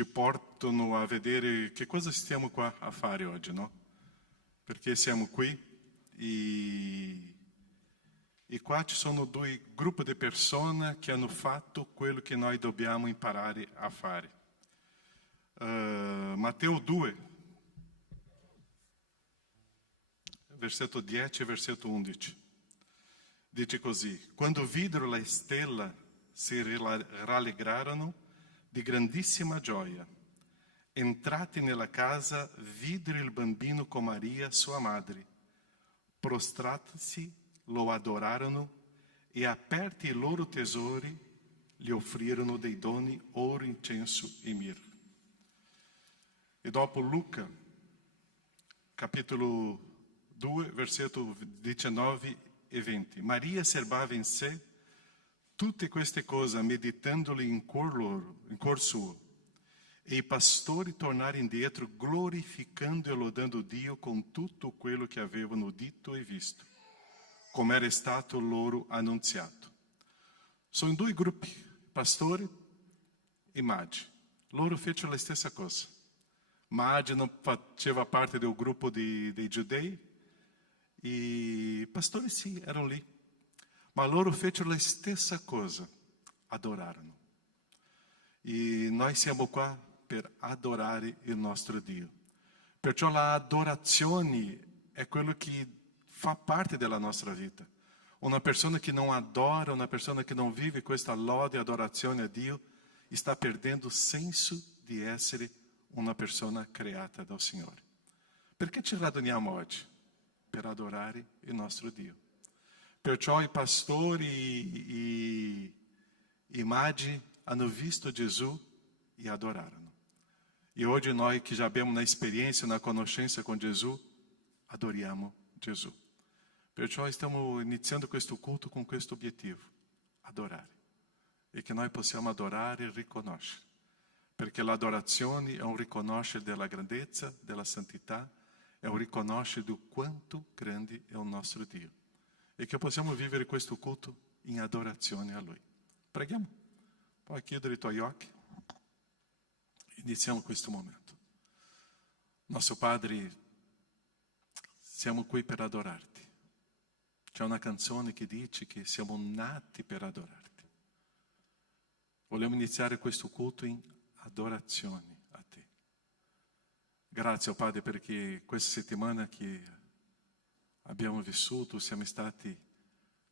ci portano a vedere che cosa stiamo qua a fare oggi, no? Perché siamo qui e qua ci sono due gruppi di persone che hanno fatto quello che noi dobbiamo imparare a fare. Matteo 2, versetto 10 e versetto 11. Dice così: quando videro la stella si rallegrarono di grandissima gioia. Entrati nella casa, videro il bambino con Maria, sua madre. Prostrati, lo adorarono e, aperti i loro tesori, gli offrirono dei doni, oro, incenso e mirra. E dopo Luca, capitolo 2, versetto 19 e 20. Maria serbava in sé tutte queste cose, meditandole in cuor suo. E i pastori tornarono indietro, glorificando e lodando Dio con tutto quello che avevano udito e visto, come era stato loro annunziato. Sono due gruppi, pastori e magi. Loro fecero la stessa cosa. Magi non faceva parte del gruppo dei giudei, e pastori sì, erano lì. Ma loro fecero la stessa cosa, adorarono. E noi siamo qua per adorare il nostro Dio. Perciò l'adorazione è quello che fa parte della nostra vita. Una persona che non adora, una persona che non vive questa lode e adorazione a Dio, sta perdendo il senso di essere una persona creata dal Signore. Perché ci raduniamo oggi? Per adorare il nostro Dio. Perciò i pastori e i magi hanno visto Gesù e adorarono. E oggi noi che já abbiamo una esperienza, una conoscenza con Gesù, adoriamo Gesù. Perciò stiamo iniziando questo culto con questo obiettivo, adorare. E che noi possiamo adorare e riconoscere. Perché l'adorazione è un riconoscere della grandezza, della santità, è un riconoscere di quanto grande è il nostro Dio. E che possiamo vivere questo culto in adorazione a Lui. Preghiamo. Puoi chiudere i tuoi occhi. Iniziamo questo momento. Nostro Padre, siamo qui per adorarti. C'è una canzone che dice che siamo nati per adorarti. Vogliamo iniziare questo culto in adorazione a te. Grazie, Padre, perché questa settimana che abbiamo vissuto, siamo stati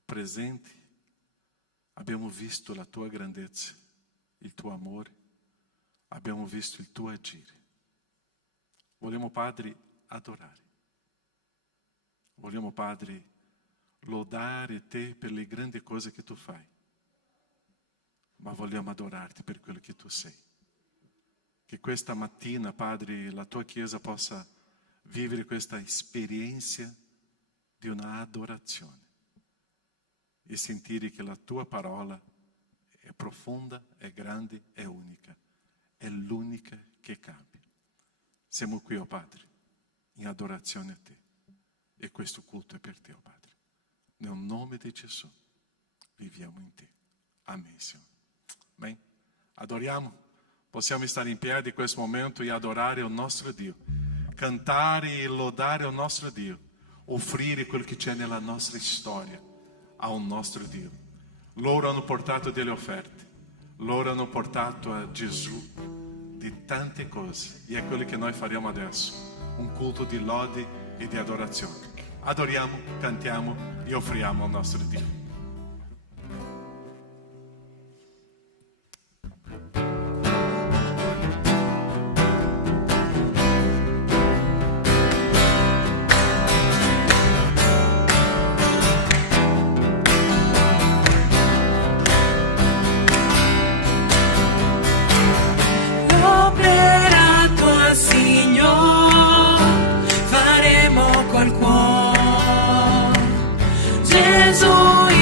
presenti, abbiamo visto la tua grandezza, il tuo amore, abbiamo visto il tuo agire. Vogliamo, Padre, adorare. Vogliamo, Padre, lodare te per le grandi cose che tu fai. Ma vogliamo adorarti per quello che tu sei. Che questa mattina, Padre, la tua Chiesa possa vivere questa esperienza di una adorazione e sentire che la tua parola è profonda, è grande, è unica. È l'unica che cambia. Siamo qui, oh Padre, in adorazione a te. E questo culto è per te, oh Padre. Nel nome di Gesù, viviamo in te. Amen, Signore. Amen. Adoriamo. Possiamo stare in piedi in questo momento e adorare il nostro Dio. Cantare e lodare il nostro Dio. Offrire quello che c'è nella nostra storia al nostro Dio. Loro hanno portato delle offerte. Loro hanno portato a Gesù di tante cose. E è quello che noi faremo adesso. Un culto di lode e di adorazione. Adoriamo, cantiamo e offriamo al nostro Dio. Gesù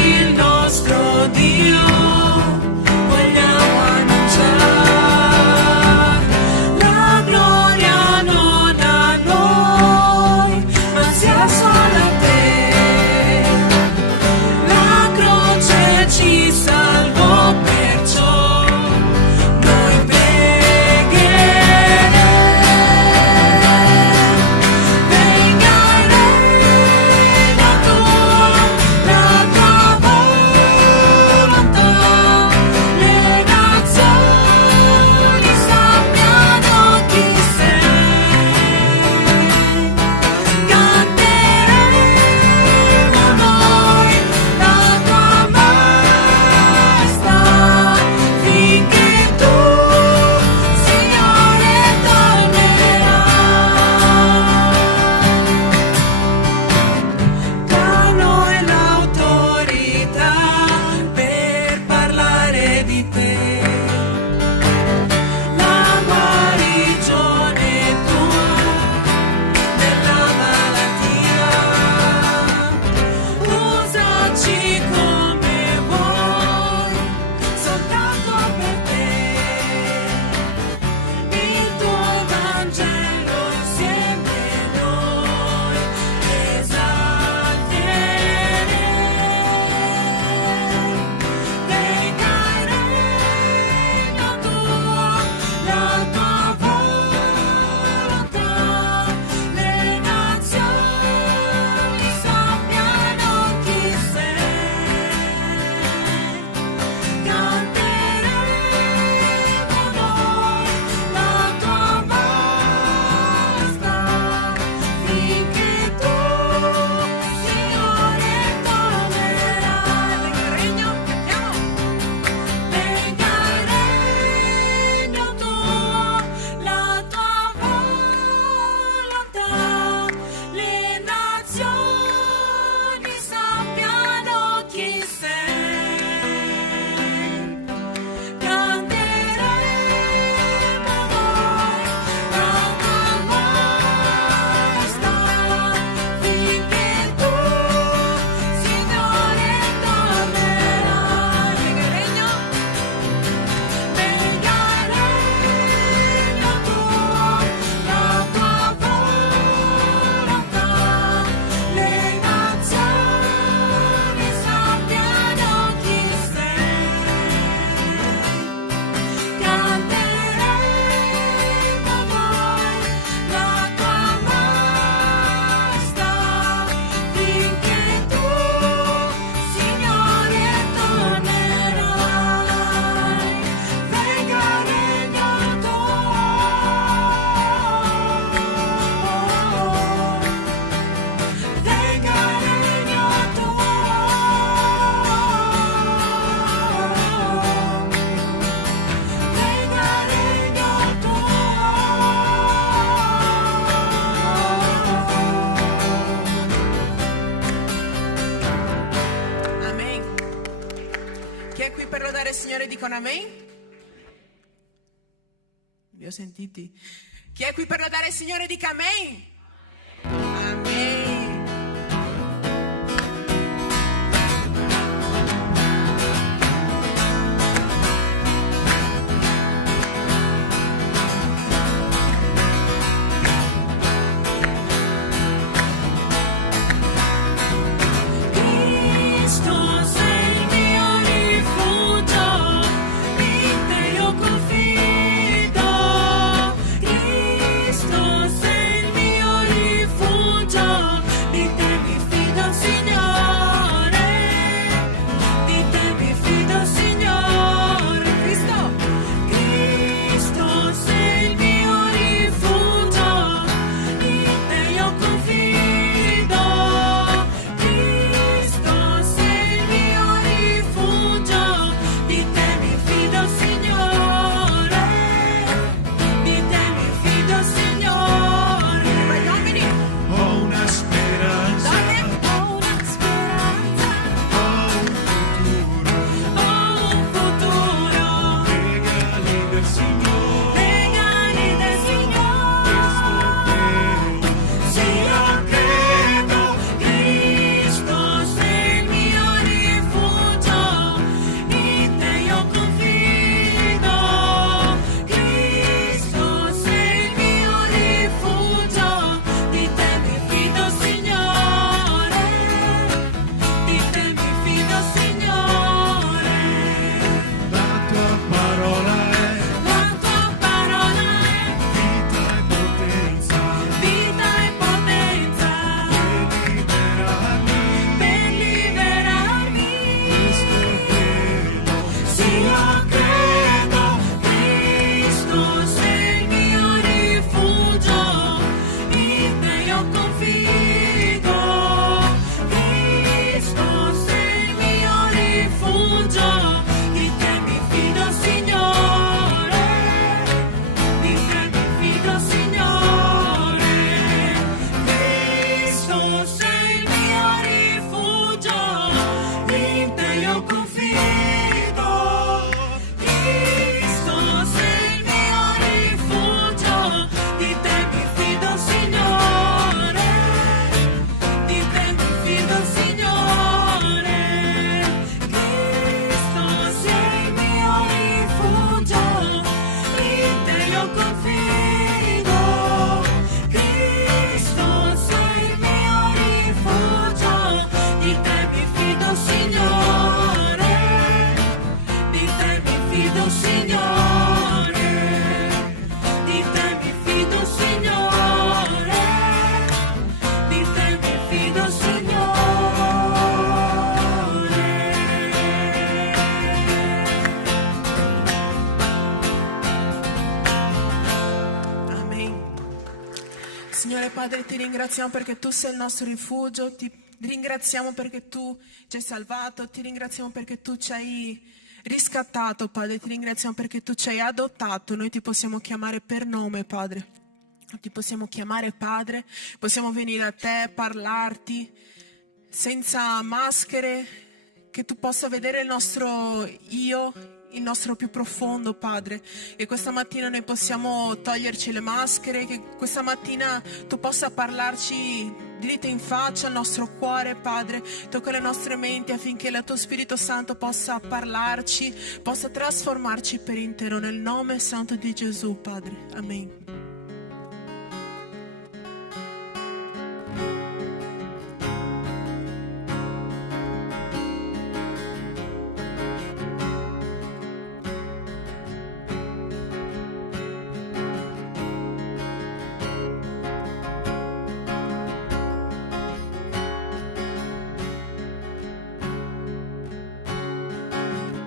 amen? Vi ho sentiti? Chi è qui per lodare il Signore dica amen? Amen. Signore Padre, ti ringraziamo perché tu sei il nostro rifugio, ti ringraziamo perché tu ci hai salvato, ti ringraziamo perché tu ci hai riscattato, Padre, ti ringraziamo perché tu ci hai adottato, noi ti possiamo chiamare per nome, Padre, ti possiamo chiamare Padre, possiamo venire a te, parlarti senza maschere, che tu possa vedere il nostro io, il nostro più profondo, Padre, e questa mattina noi possiamo toglierci le maschere, che questa mattina tu possa parlarci dritto in faccia al nostro cuore, Padre, tocca le nostre menti affinché il tuo Spirito Santo possa parlarci, possa trasformarci per intero, nel nome santo di Gesù, Padre, amen.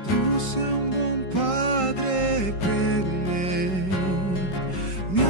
Tu sei un buon padre per me, mi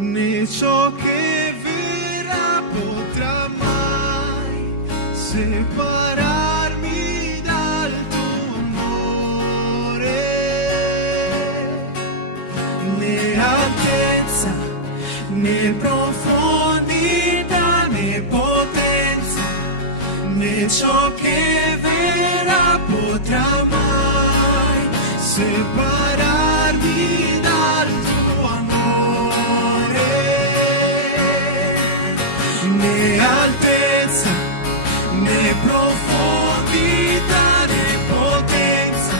né ciò che verrà potrà mai separarmi dal tuo amore, né altezza, né profondità, né potenza, né ciò che verrà potrà mai separarmi dal tuo amore, né altezza, né profondità, né potenza,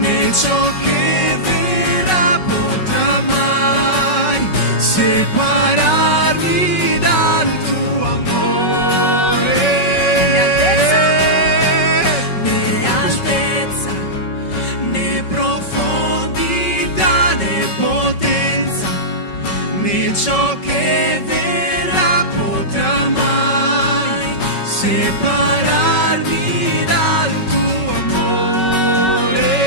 né ciò che verrà potrà mai separarmi dal tuo amore, né altezza, né profondità, né potenza, né ciò che verrà potrà mai separarmi dal tuo amore.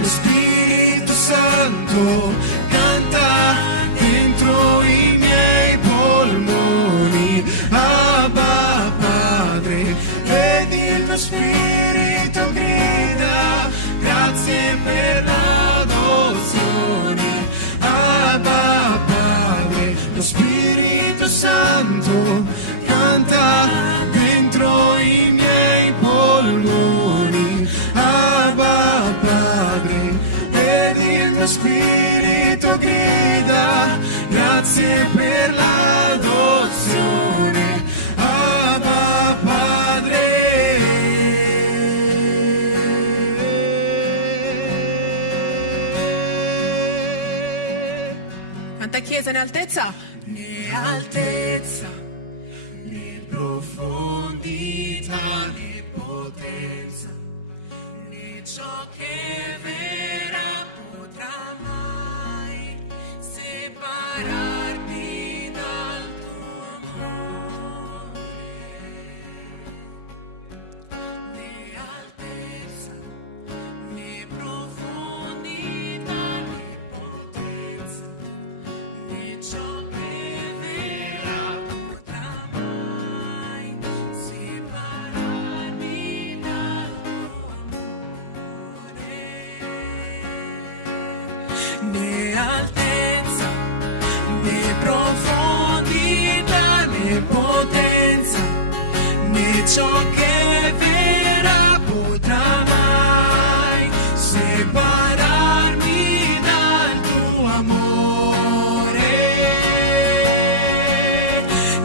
Lo Spirito Santo canta dentro i miei polmoni, Abba Padre, ed il mio spirito grida grazie per l'adozione, Abba Padre. Lo Spirito Santo canta dentro i miei polmoni, Abba Padre, ed il mio spirito grida grazie per l'adozione, Abba Padre. Canta Chiesa, né altezza, Né altezza, né profondità, né potenza, né ciò che verrà potrà mai separarmi dal tuo amore, né altezza, né profondità, né potenza, né ciò che verrà potrà mai separarmi dal tuo amore, né altezza, né profondità, né potenza, né ciò che verrà potrà mai separarmi dal tuo amore,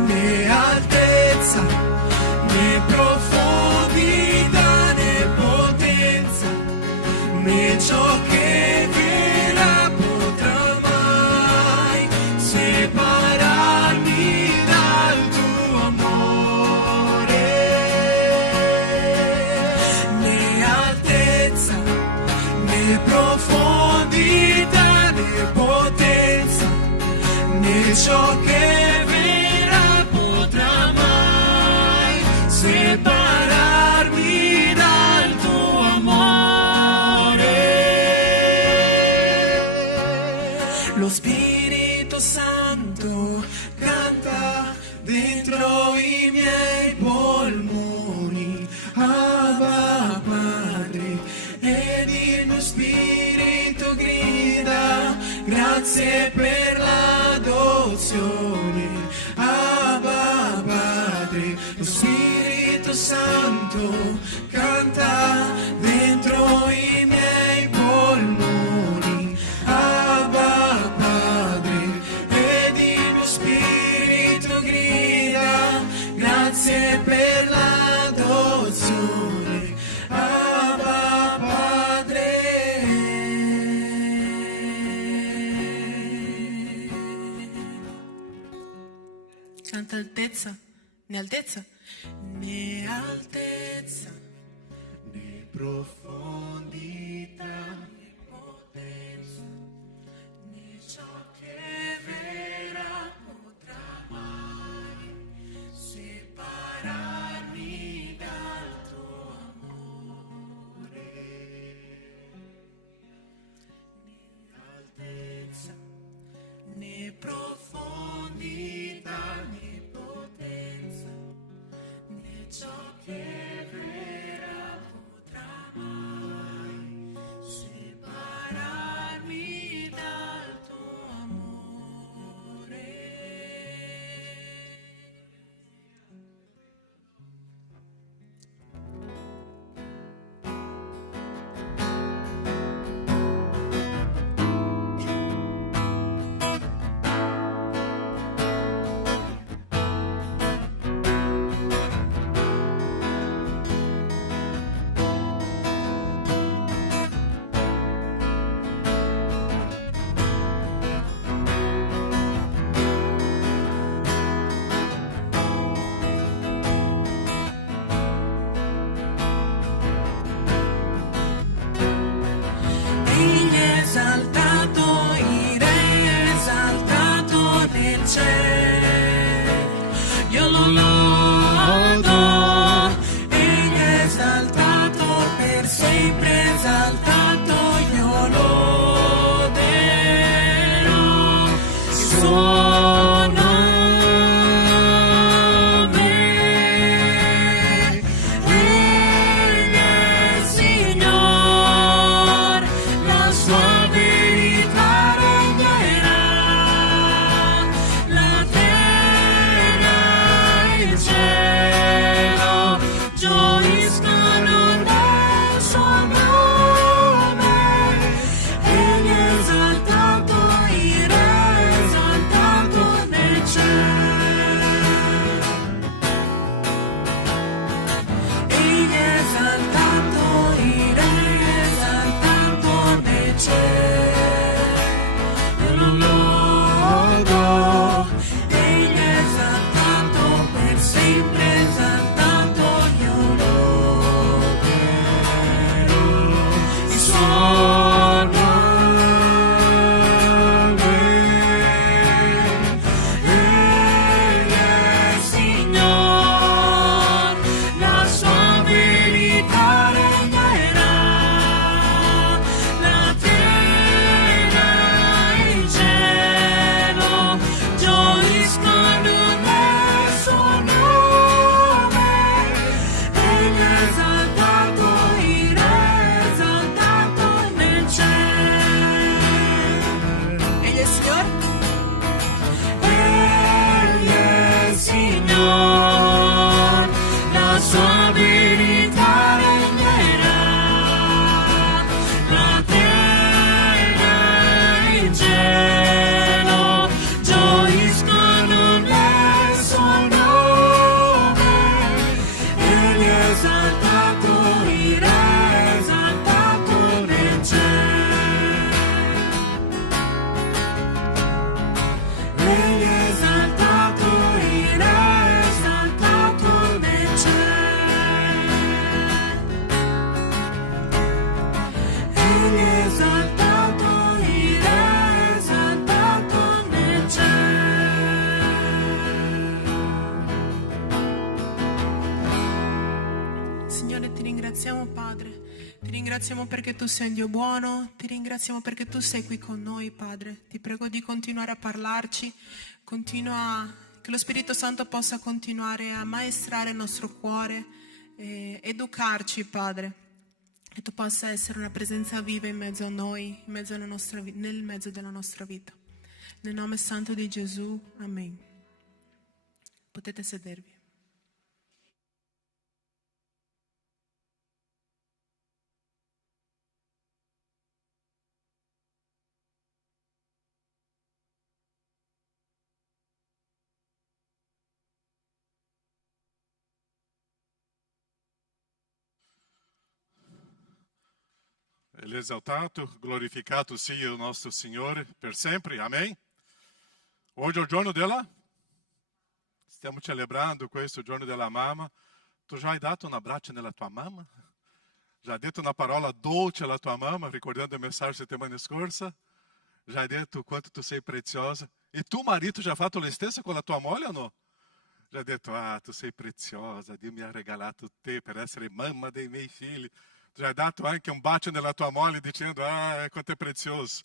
né altezza, né profondità, né potenza, né ciò che verrà potrà mai separarmi dal tuo amore, né altezza, né profondità, né potenza, né ciò che verrà potrà mai separarmi dal tuo amore. Lo Spirito Santo canta dentro i miei polmoni, Abba Padre, ed il mio spirito grida grazie per l'adozione, Abba Padre. Lo Spirito Santo canta dentro i miei polmoni, Abba Padre, ed il mio spirito grida grazie per l'adozione, Abba Padre. canta altezza, né altezza, Né altezza, né profondità, né potenza, né ciò che verrà potrà mai separarmi dal tuo amore, né altezza. ringraziamo Padre, ti ringraziamo perché tu sei un Dio buono, ti ringraziamo perché tu sei qui con noi Padre. Ti prego di continuare a parlarci, che lo Spirito Santo possa continuare a maestrare il nostro cuore, educarci Padre, che tu possa essere una presenza viva in mezzo a noi, nel mezzo della nostra vita. Nel nome santo di Gesù, amen. Potete sedervi. Ele é exaltato, glorificato sia o nosso Signore per sempre, amém? Hoje é o giorno della... Stiamo celebrando questo giorno della mamma. Tu già hai dato un abbraccio nella tua mamma? Já hai detto una parola dolce alla tua mamma, ricordando il messaggio settimana scorsa? Já hai detto quanto tu sei preziosa? E tu, marito, já fatto lo stesso con la tua moglie o no? Já detto, tu sei preziosa, Dio mi ha regalato te per essere mamma dei miei figli. Tu já hai dato anche un bacio nella tua moglie dicendo, quanto è prezioso.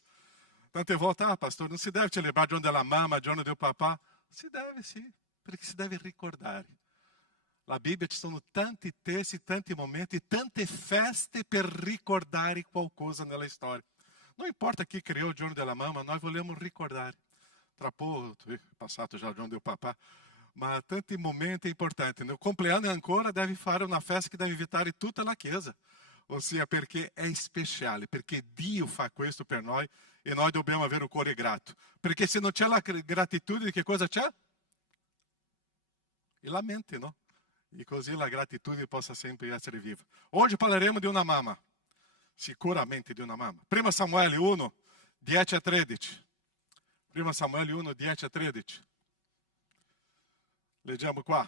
Tante volte, pastor, non si deve celebrare il giorno della mamma, il giorno del papà. Si deve, sì, perché si deve ricordare. La Bibbia ci sono tanti testi, tanti momenti, tante feste per ricordare qualcosa nella storia. Non importa chi creò il giorno della mamma, noi vogliamo ricordare. Tra poco, è passato già il giorno del papà, ma tanti momenti importanti. Nel compleanno ancora devi fare una festa che deve invitare tutta la chiesa. Ossia perché è speciale, perché Dio fa questo per noi e noi dobbiamo avere un cuore grato. Perché se non c'è la gratitudine, che cosa c'è? I lamenti, no? E così la gratitudine possa sempre essere viva. Oggi parleremo di una mamma, sicuramente di una mamma. 1 Samuele 1, 10 a 13. 1 Samuele 1, 10 a 13. Leggiamo qua.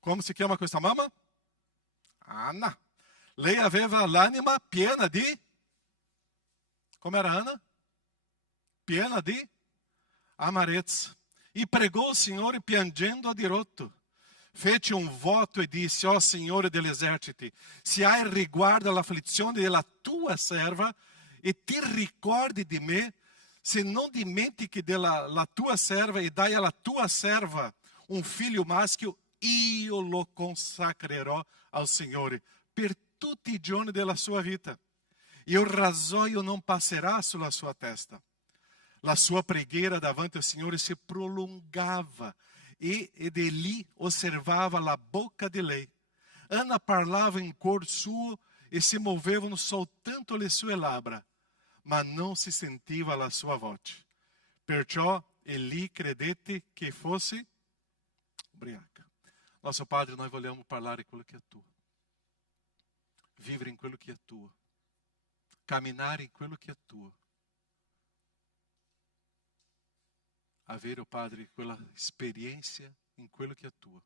Come si chiama questa mamma? Anna. Lei aveva l'anima piena di... Come era Anna? Piena di amarezza. E pregò il Signore piangendo a dirotto. Fece un voto e disse, ó Signore degli eserciti, se hai riguardo all'afflizione della tua serva e ti ricordi di me, se non dimentichi della tua serva e dai alla tua serva un figlio maschio, io lo consacrerò al Signore per tutti i giorni della sua vita. E il rasoio non passerà sulla sua testa. La sua preghiera davanti al Signore si prolungava ed Eli osservava la bocca di lei. Anna parlava in cuor suo e si muovevano soltanto le sue labbra, ma non si sentiva la sua voce. Perciò Eli credette che fosse ubriaca. Nosso Padre, noi vogliamo parlare quello che è tuo. Vivere in quello che è tuo. Camminare in quello che è tuo. Avere, oh Padre, quella esperienza in quello che è tuo.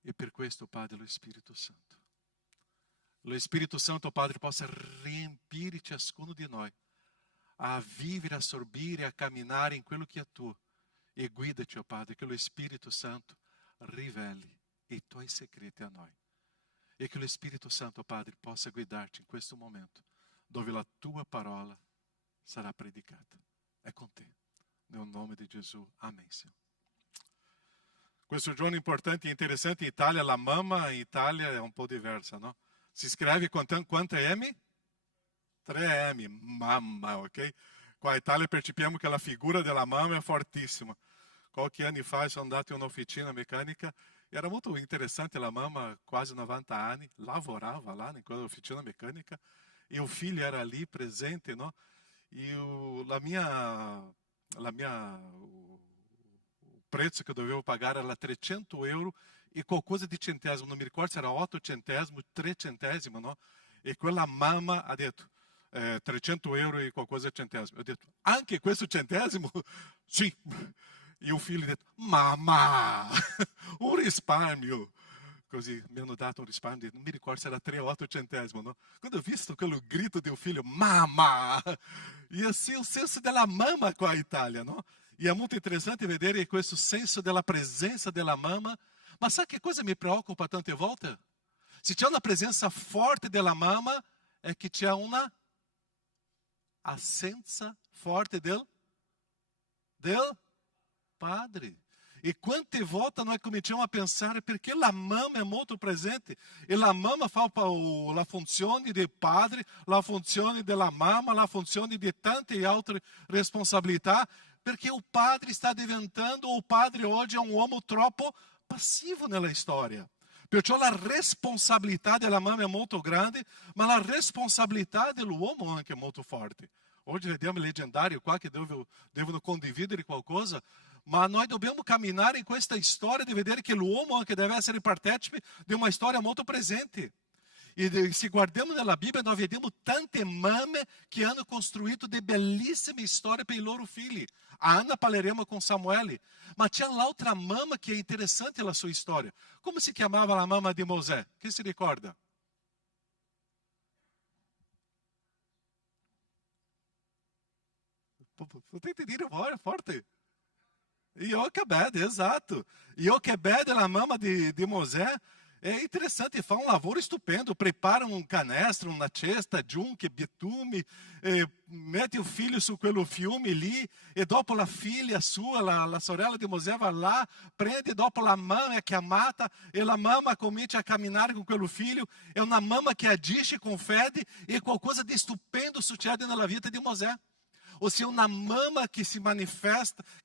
E per questo, Padre, lo Spirito Santo. Lo Spirito Santo, Padre, possa riempire ciascuno di noi a vivere, a assorbire, a camminare in quello che è tuo. E guida-ci, oh Padre, che lo Spirito Santo riveli i tuoi segreti a noi. E che lo Spirito Santo, Padre, possa guidarci in questo momento, dove la tua parola sarà predicata. È con te. Nel nome di Gesù. Amém, Senhor. Questo giorno importante e interessante in Italia, la mamma in Italia è un po' diversa, no? Si scrive con quante M? 3 M, mamma, ok? Qua in Italia percepiamo che la figura della mamma è fortissima. Qualche anno fa sono andato in un'officina meccanica, era molto interessante, la mamma, quasi 90 anni, lavorava lá in quell'officina meccanica e il figlio era lì presente, no? E o prezzo che dovevo pagare era 300 euro e qualcosa di centesimo, non mi ricordo se era 8 centesimi, 3 centesimi, no? E quella mamma ha detto 300 euro e qualcosa di centesimo. Ho detto, anche questo centesimo? Sì. E o figlio ha detto, mamma, un risparmio. Così mi hanno dato un risparmio, non mi ricordo se era 3 o 8 centesimi, no? Quando ho visto quello grito del figlio, mamma! E assim o senso della mamma qua in Italia, no? E è molto interessante vedere questo senso della presenza della mamma. Ma sa che cosa mi preoccupa tante volte? Se c'è una presenza forte della mamma, è che c'è una assenza forte del padre. E quante volte nós cominciamo a pensare perché la mamma è molto presente e la mamma fa la funzione del padre, la funzione della mamma, la funzione di tante altre responsabilità, perché o padre sta diventando, o padre oggi è un uomo troppo passivo nella storia. Perciò la responsabilità della mamma è molto grande, ma la responsabilità dell'uomo anche è molto forte. Oggi vediamo leggendário qua che devono condividere qualcosa, ma noi dobbiamo camminare in questa storia di vedere che l'uomo anche deve essere partecipe di una storia molto presente. E se guardiamo nella Bibbia, noi vediamo tante mamme che hanno costruito delle bellissime storie per i loro figli. A Anna parleremo con Samuele, ma c'è l'altra mamma che è interessante la sua storia. Come si chiamava la mamma di Mosè? Chi si ricorda? Potete dire forte? Joquebed, exato. Joquebed, a mamma de Mosè, é interessante, faz um lavoro estupendo, prepara um canestro, uma cesta, giunque, bitume, mete o filho su quello fiume ali, e dopo la figlia sua, la sorella de Mosè, vai lá, prende, dopo la mamma que a mata, e la mamma comincia a caminhar com quello filho, é uma mamma que agisce com fede, e qualcosa de estupendo succede nella vita de Mosè. Ou se uma mama que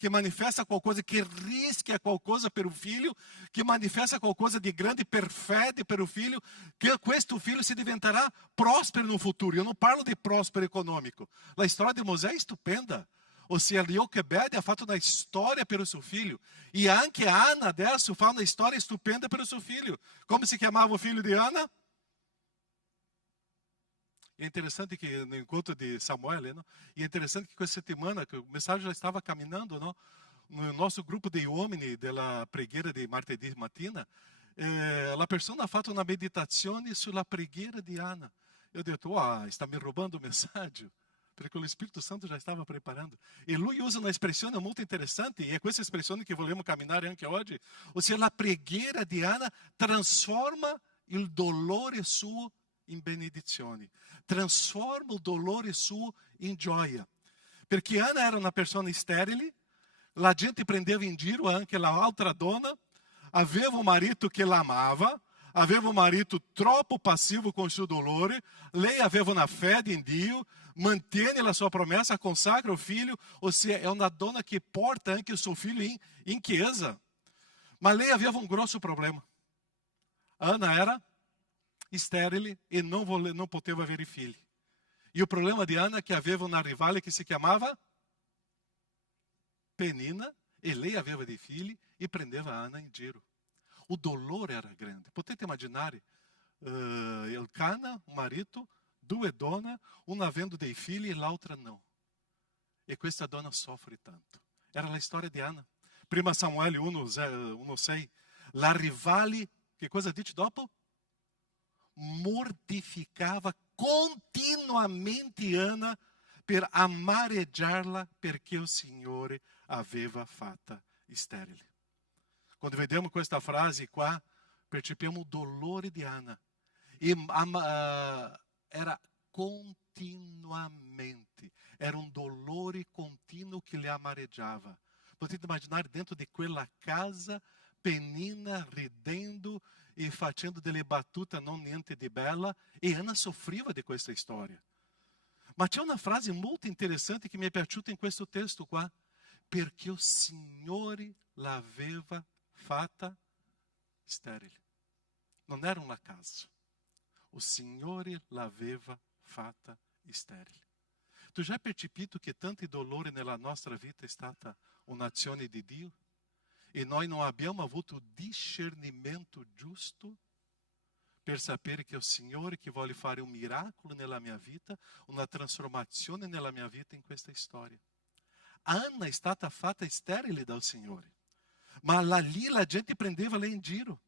manifesta qualcosa, que risca qualcosa para o filho, que manifesta qualcosa de grande per fede para o filho, que questo filho se diventará próspero no futuro. Eu não parlo de próspero econômico. A história de Mosè é estupenda. Ou seja, Joquebed ha fatto una storia per il suo figlio. E anche Anna adesso fa una storia stupenda per il suo figlio. Come si chiamava o filho de Anna? É interessante que no encontro de Samuel, não? E é interessante que com essa semana, que o mensagem já estava caminhando, não? No nosso grupo de uomini della preghiera di martedì mattina, la persona ha fatto una meditazione sulla preghiera di Anna. Eu ho detto, está me roubando o messaggio, perché o Espírito Santo já estava preparando. E lui usa uma expressão muito interessante, e é com essa expressão que volemos caminhar anche oggi. Ou seja, la preghiera di Anna transforma il dolore suo in benedizione, transforma o dolore suo in gioia. Perché Anna era una persona sterile, la gente prendeva in giro anche l'altra donna, aveva un marito che la amava, aveva un marito troppo passivo con il suo dolore, lei aveva una fede in Dio, mantiene la sua promessa, consacra o figlio, ou seja, é uma donna che porta anche il suo figlio in chiesa. Ma lei aveva un grosso problema. Anna era sterile e não poteva avere figli. E o problema di Anna è che aveva una rivale che si chiamava Penina, e lei aveva dei figli e prendeva Anna in giro. O dolore era grande. Potete immaginare Elcana, un marito, due donne, una avendo dei figli e l'altra não. E questa donna soffre tanto. Era la storia di Anna. Prima Samuele 1:6. La rivale, che cosa dice dopo? Mortificava continuamente Anna per amareggiarla perché il Signore aveva fatta sterile. Quando vediamo questa frase qua, percepiamo il dolore di Anna. E era continuamente, era un dolore continuo che le amareggiava. Potete immaginare dentro di quella casa, Penina ridendo e facendo delle battute non niente di bella, e Anna soffriva di questa storia. Ma c'è una frase molto interessante che mi è piaciuta in questo testo qua, perché il Signore l'aveva fatta sterile. Non era un caso. Il Signore l'aveva fatta sterile. Tu já percepito che tanto dolore nella nostra vita è stata un'azione di Dio? E noi non abbiamo avuto discernimento giusto per sapere che è il Signore che vuole fare un miracolo nella mia vita, una trasformazione nella mia vita in questa storia. Anna è stata fatta sterile dal Signore, ma lì la gente prendeva lei in giro.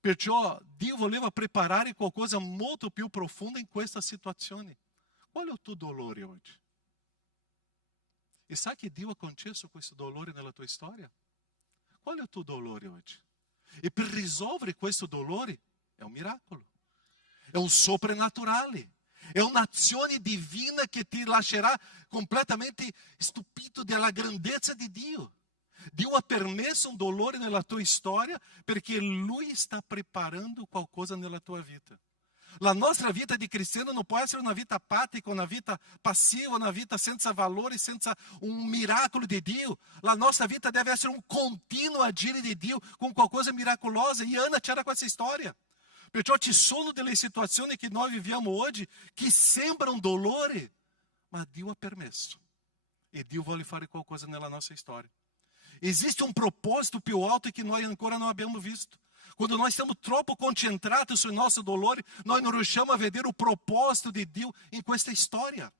Perciò Dio voleva preparare qualcosa molto più profondo in questa situazione. Qual è il tuo dolore oggi? E sai che Dio ha concesso questo dolore nella tua storia? Qual è il tuo dolore oggi? E per risolvere questo dolore è un miracolo. è un soprannaturale, è un'azione divina che ti lascerà completamente stupito della grandezza di Dio. Dio ha permesso un dolore nella tua storia perché Lui sta preparando qualcosa nella tua vita. La nostra vita di cristiano non può essere una vita apatica, una vita passiva, una vita senza valore, senza un miracolo di Dio. La nostra vita deve essere un continuo agire di Dio con qualcosa miracolosa. E Ana c'era questa storia. Perciò ci sono delle situazioni che noi viviamo oggi che sembrano dolore, ma Dio ha permesso. E Dio vuole fare qualcosa nella nostra storia. Existe um propósito più alto que nós ancora não abbiamo visto. Quando nós estamos troppo concentrados sul nosso dolore, nós não riusciamo a vedere o propósito de Dio in questa storia.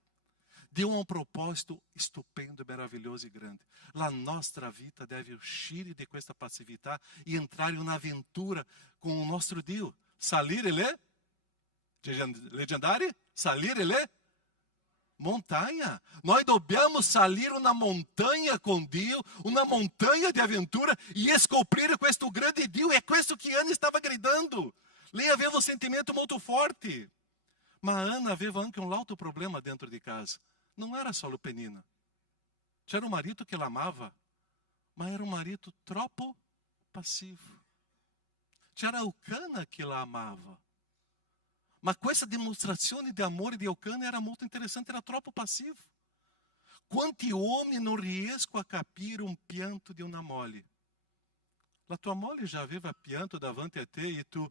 Dio ha un proposito stupendo, meraviglioso e grande. La nostra vita deve uscire di questa passività e entrare in un'avventura con il nostro Dio. Salire le leggendarie? Salire le montanha. Nós dobbiamo salire una montanha con Dio, una montanha di avventura e scoprire questo grande Dio. É questo che Ana stava gridando. Lei aveva un sentimento molto forte. Ma Ana aveva anche un altro problema dentro di casa. Não era solo Penina. C'era un marito che l'amava, ma era un marito troppo passivo. C'era Elcana che la amava. Ma questa dimostrazione di amore di Elcana era molto interessante, era troppo passivo. Quanti uomini non riescono a capire un pianto di una moglie? La tua moglie già aveva pianto davanti a te e tu,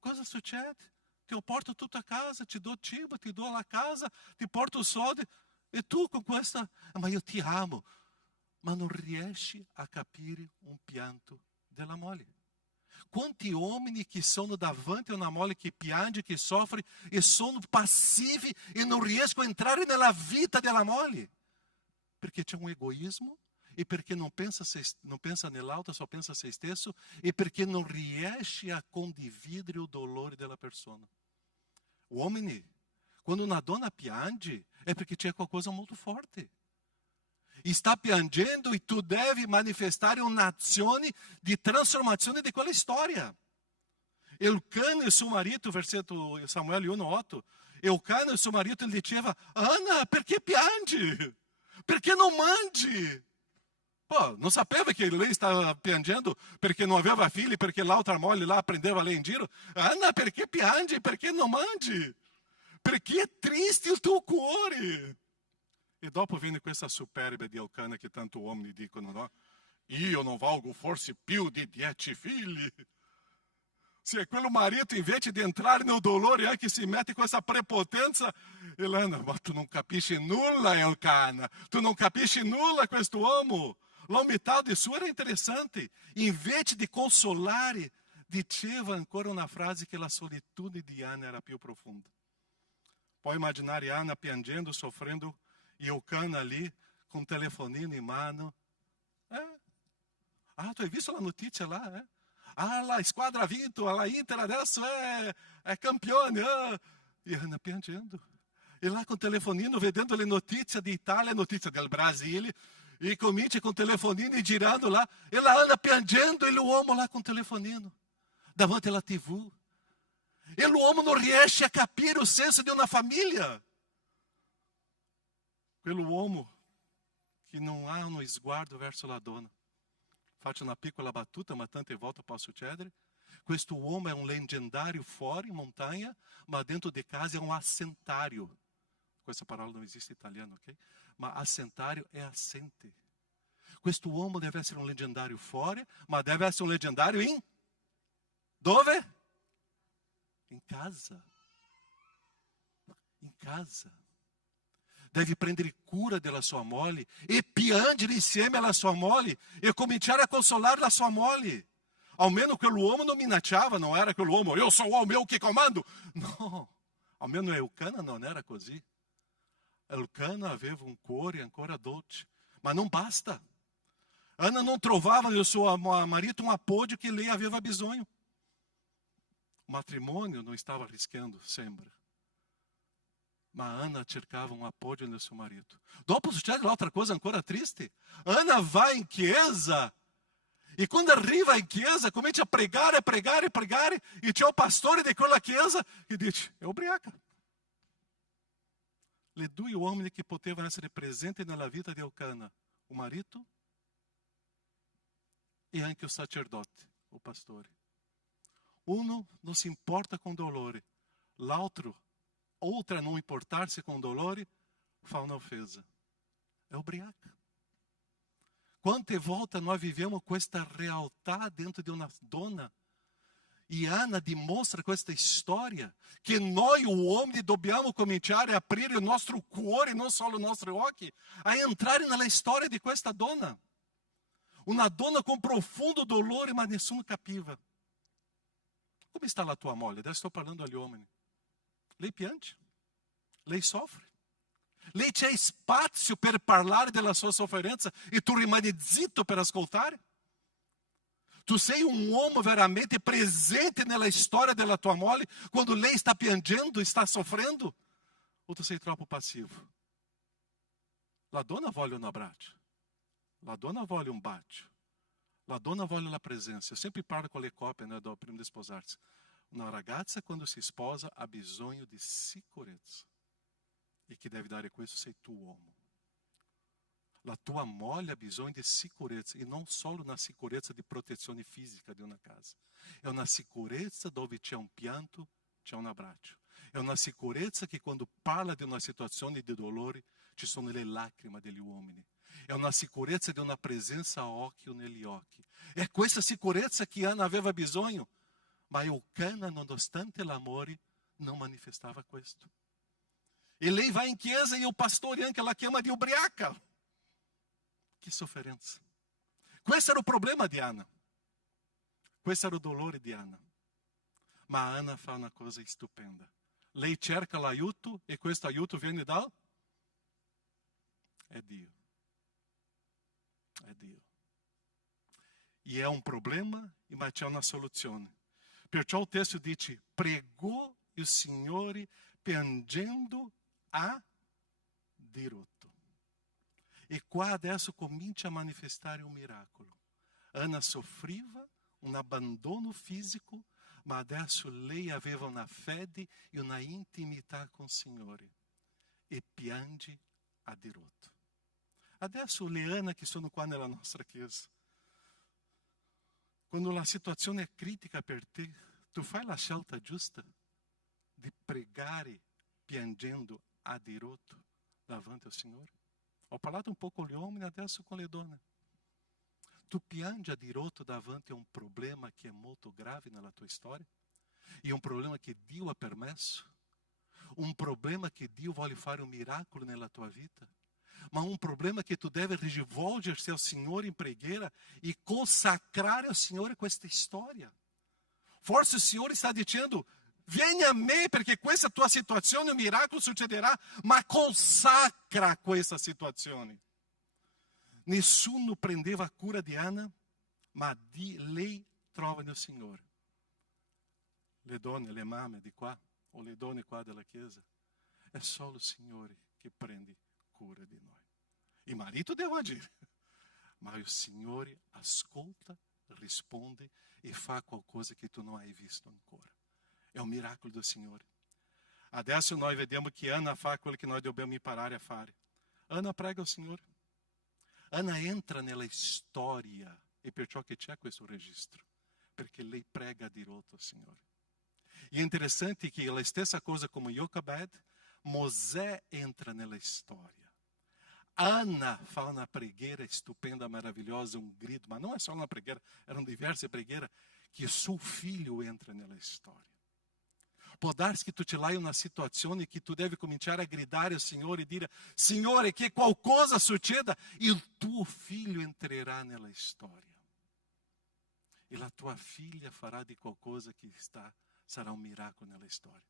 cosa succede? Ti porto tutta a casa, ti do cibo, ti do la casa, ti porto soldi. E tu con questa, ma io ti amo. Ma non riesci a capire un pianto della moglie. Quanti uomini che sono davanti a una moglie che piange, che soffre e sono passivi e non riescono a entrare nella vita della moglie? Perché c'è un egoismo e perché non pensa nell'altro, só pensa a se stesso e perché non riesce a condividere il dolore della persona. Uomini, quando una donna piange è perché c'è qualcosa molto forte. Está piangendo e tu devi manifestare un'azione di trasformazione di quella storia. Elcana e suo marito, versetto Samuele 1:8, Elcana e suo marito gli diceva, Ana, perché piangi? Perché non mangi? Pô, non sapeva che lei stava piangendo perché non aveva figli, perché l'altra moglie là prendeva lei in giro. Ana, perché piangi? Perché non mangi? Perché è triste il tuo cuore? E dopo viene questa superbia di Elcana che tanto uomini dicono, no? Io non valgo forse più di 10 figli. Se quello marito invece di entrare nel dolore anche si mette com essa prepotenza, Elana, ma tu non capisci nulla Elcana, tu non capisci nulla questo uomo. La umiltà sua era interessante. Invece di consolare, diceva ancora una frase che la solitudine di Ana era più profonda. Puoi immaginare Ana piangendo, soffrendo, e Elcana ali, com o telefonino em mano. Tu hai visto la notizia lá? La squadra ha vinto, la Inter adesso è campione. E Ana piangendo. E lá com o telefonino, vedendo le notizie di Italia, notizie del Brasile, e comincia com o telefonino e girando lá. E la Ana piangendo, e l'uomo lá com o telefonino, davanti alla TV. E l'uomo non riesce a capire o senso di una famiglia. Quell'uomo che non ha uno sguardo verso la donna. Faccio una piccola battuta, ma tante volte posso succedere. Questo uomo è un leggendario fuori in montagna, ma dentro di casa è un assentario. Questa parola non esiste in italiano, ok? Ma assentario è assente. Questo uomo deve essere un leggendario fuori, ma deve essere un leggendario in... Dove? In casa. In casa. Deve prendere cura della sua moglie e piangere insieme alla sua moglie e cominciare a consolare la sua moglie. Almeno quell'uomo non minacciava, non era quell'uomo, io sono uomo, io che comando. No, almeno Elcana non era così. Elcana aveva un cuore ancora dolce, ma non basta. Ana non trovava nel suo marito un appoggio che lei aveva bisogno. O matrimônio non stava rischiando, sembra. Ma Ana cercava un appoggio nel suo marito. Dopo succede l'altra cosa ancora triste. Ana va in chiesa E quando arriva in chiesa, comincia a pregare, pregare, pregare, e c'è un pastore di quella chiesa che dice, è ubriaca. Le due uomini che potevano essere presenti nella vita di Elcana, o marito e anche o sacerdote, o pastore. Uno non si importa com dolore, l'altro, oltre a não importar-se com dolore, fa una offesa. È ubriaca. Quante volte nós vivemos questa realtà dentro di una donna? E Ana dimostra questa storia che noi uomini dobbiamo cominciare a aprire il nostro cuore, non solo i nostri occhi, a entrare nella storia di questa donna. Una donna com profundo dolore, ma nessuno capiva. Come está la tua moglie? Adesso sto parlando agli uomini. Lei piange? Lei soffre? Lei c'è spazio per parlare della sua sofferenza e tu rimani zitto per ascoltare? Tu sei un uomo veramente presente nella storia della tua moglie quando lei sta piangendo, sta soffrendo? O tu sei troppo passivo? La donna vuole un abbraccio. La donna vuole un bacio. La donna vuole la presenza. Eu sempre parlo con le coppie, do prima di sposarsi. Una ragazza quando si sposa ha bisogno di sicurezza. E chi deve dare questo sei tu uomo. La tua moglie ha bisogno di sicurezza. E non solo una sicurezza di protezione fisica di una casa. È una sicurezza dove c'è un pianto, c'è un abbraccio. È una sicurezza che quando parla di una situazione di dolore ci sono le lacrime degli uomini. È una sicurezza di una presenza a occhio negli occhi. È questa sicurezza che Ana aveva bisogno. Ma Elcana, nonostante l'amore, non manifestava questo. E lei va in chiesa e o pastore anche la chiama di ubriaca. Che sofferenza. Questo era o problema di Ana. Questo era o dolore di Ana. Ma Ana fa una cosa stupenda. Lei cerca l'aiuto e questo aiuto viene da... È Dio. È Dio. E è un problema, ma c'è una soluzione. Perciò il testo dice, pregò il Signore piangendo a dirotto. E qua adesso comincia a manifestare un miracolo. Ana soffriva un abbandono fisico, ma adesso lei aveva una fede e una intimità con il Signore. E piange a dirotto. Adesso le Ana che sono qua nella nostra chiesa, quando la situazione è critica per te, tu fai la scelta giusta di pregare piangendo a dirotto davanti al Signore? Ho parlato un po' con gli uomini, adesso con le donne. Tu piangi a dirotto davanti a un problema che è molto grave nella tua storia? E un problema che Dio ha permesso? Un problema che Dio vuole fare un miracolo nella tua vita? Ma un problema che tu deve rivolgersi al Signore in preghiera e consacrare ao Signore questa storia. Forse il Signore sta dicendo, vieni a me perché questa tua situazione, un miracolo succederà, ma consacra questa situazione. Nessuno prendeva cura di Ana, ma lei trova nel Signore. Le donne, le mamme di qua, o le donne qua della chiesa, è solo il Signore che prende cura di noi. Il marito deve agire, ma il Signore ascolta, risponde e fa qualcosa che tu non hai visto ancora. È un miracolo del Signore. Adesso noi vediamo che Ana fa quello che noi dobbiamo imparare a fare. Ana prega il Signore. Ana entra nella storia e perciò che c'è questo registro, perché lei prega a dirotto al Signore. E è interessante che la stessa cosa come Jochebed, Mosè entra nella storia. Ana fa una preghiera stupenda, maravilhosa, um grito, ma não é só uma preghiera, erano diverse preghiere, che suo figlio entra nella storia. Può darsi che tu ce l'hai una situazione che tu devi cominciare a gridare al Signore e dire, Signore, che qualcosa succeda, il tuo figlio entrerà nella storia. E la tua figlia farà di qualcosa che sarà un miracolo nella storia.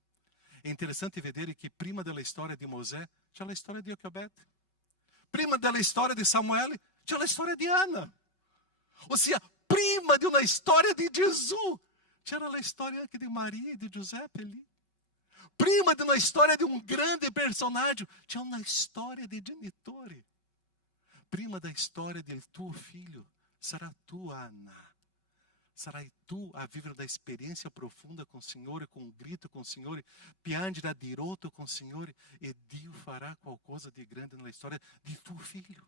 È interessante vedere che prima della storia di Mosè c'è la storia di Jochebed. Prima della storia di Samuele c'è la storia di Ana. Ossia, prima di una storia di Gesù c'era la storia anche di Maria e di Giuseppe lì. Prima di una storia di un grande personaggio c'è una storia di genitori. Prima da storia del tuo figlio Sarà tu, Ana. Sarai tu a vivere da esperienza profonda com o Signore, com um grito com o Signore, piangere a dirotto com o Signore, e Dio farà qualcosa di grande nella storia di tuo figlio.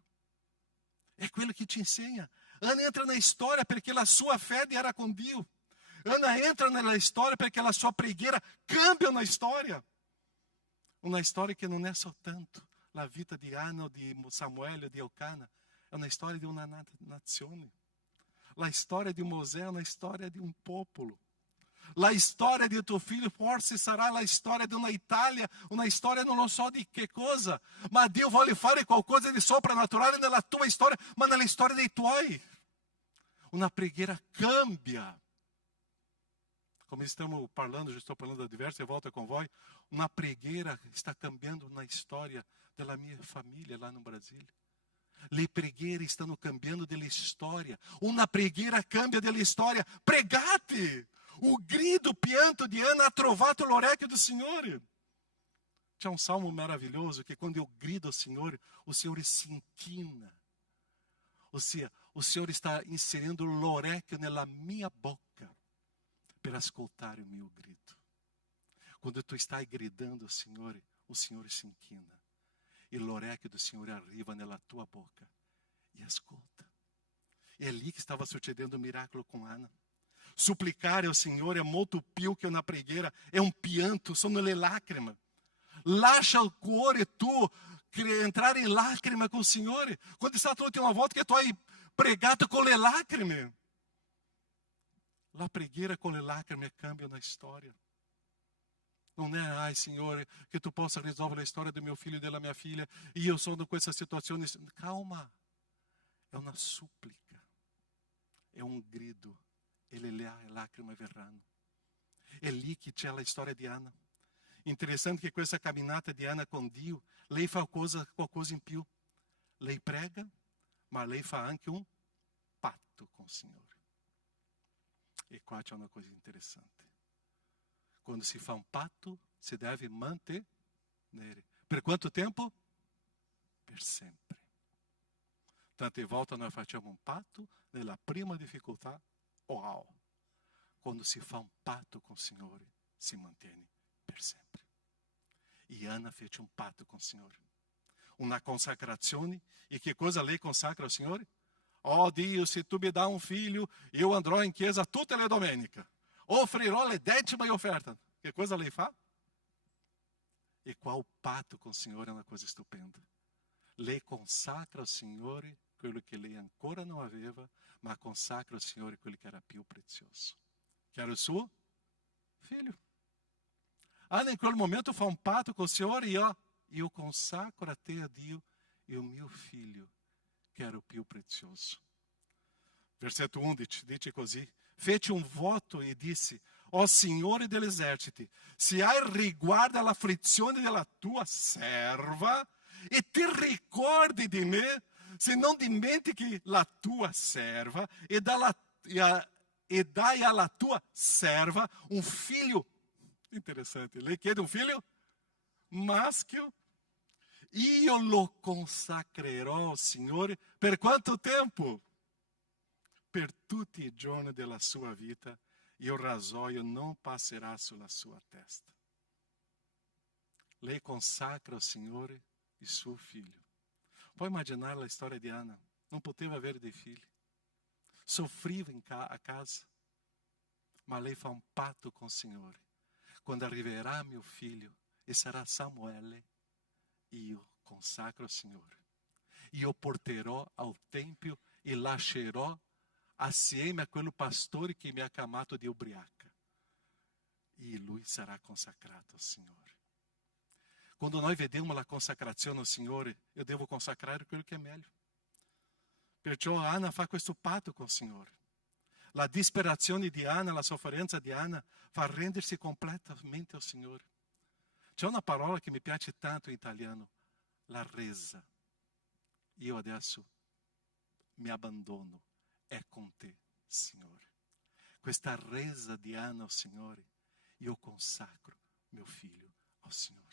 É quello que te ensina. Ana entra na história porque a sua fé era com Dio. Ana entra na história porque a sua preghiera cambia na história. Uma história que não é só tanto a vida de Ana, ou de Samuel, ou de Elcana. É uma história de uma nazione. A história de Mosè é uma história de um popolo. A história de tuo filho forse sarà a história de uma Itália, uma história não so di che cosa, ma Dio vuole fare qualcosa di soprannaturale nella tua storia, ma nella storia dei tuoi. Una preghiera cambia. Como estamos falando, já estou falando de diverso, e volta com voi, uma preghiera está cambiando na história da minha família lá no Brasil. Le preghiere stanno cambiando della storia. Una preghiera cambia della storia. Pregate! O grido pianto di Ana ha trovato l'orecchio do Signore. C'è um salmo maravilhoso que quando eu grido ao Signore, o Signore se inchina. Ossia, o Signore está inserindo l'orecchio nella mia bocca per ascoltare o mio grido. Quando tu stai gridando ao Signore, o Signore se inchina. E l'orecchio do Signore arriva nella tua boca e ascolta. É ali que estava sucedendo o milagre com Ana. Supplicare ao Signore é molto più che una preghiera, è un pianto, sono le lacrime. Lascia il cuore tu entrare in lacrime com o Signore. Quando è stata l'ultima volta che tu hai pregato con le lacrime? La preghiera con le lacrime cambia na storia. Não é, ai Signore, que tu possa resolver a história do meu filho e da minha filha, e eu sono com essa situação. Calma, é uma súplica, é um grido, e le lacrime verranno. É lì que c'è a história de Ana. Interessante que com essa caminhada de Ana com Dio, lei fa qualcosa in più. Lei prega, ma lei fa anche un patto com o Signore. E qua c'è una coisa interessante. Quando se fa um patto, se deve manter nele. Per quanto tempo? Per sempre. Tante volte nós facciamo un patto nella prima difficoltà. Uau! Quando se fa un patto com o Signore, si mantiene per sempre. E Ana fece un patto com o Signore. Una consacrazione. E che cosa lei consacra ao Signore? Oh Dio, se tu mi dà un figlio, io andrò in chiesa tutte le domeniche. Offrirò le decime offerte. Che cosa lei fa? E qual patto com o Signore é uma coisa estupenda. Lei consacra ao Signore quello che lei ancora não aveva, ma consacra ao Signore quello che era più prezioso. Que era o suo filho. Ana, in quel momento, fa un patto com o Signore e io consacro a te, a Dio, e o meu filho, che era o più prezioso. Versetto 11 dice così: fece un voto e disse: ó Signore degli eserciti, se hai riguardo all'afflizione della tua serva e ti ricordi di me, se non dimentichi la tua serva e dai alla tua serva un figlio. Interessante, lei chiede un figlio maschio. Io lo consacrerò al Signore per quanto tempo? Per tutti i giorni della sua vita, e o rasoio não passerà sulla sua testa. Lei consacra ao Signore il suo figlio. Puoi immaginare la storia di Ana? Non poteva avere dei figli. Soffriva a casa. Ma lei fa un patto con il Signore. Quando arriverà mio figlio e sarà Samuele, io consacro al Signore. Io porterò al tempio e lascerò assieme a quello pastore che mi ha chiamato di ubriaca. E lui sarà consacrato al Signore. Quando noi vediamo la consacrazione al Signore, io devo consacrare quello che è meglio. Perciò Ana fa questo patto con il Signore. La disperazione di Ana, la sofferenza di Ana, fa rendersi completamente al Signore. C'è una parola che mi piace tanto in italiano, la resa. Io adesso mi abbandono, è con te, Signore. Questa resa di Ana al Signore, io consacro mio figlio al Signore.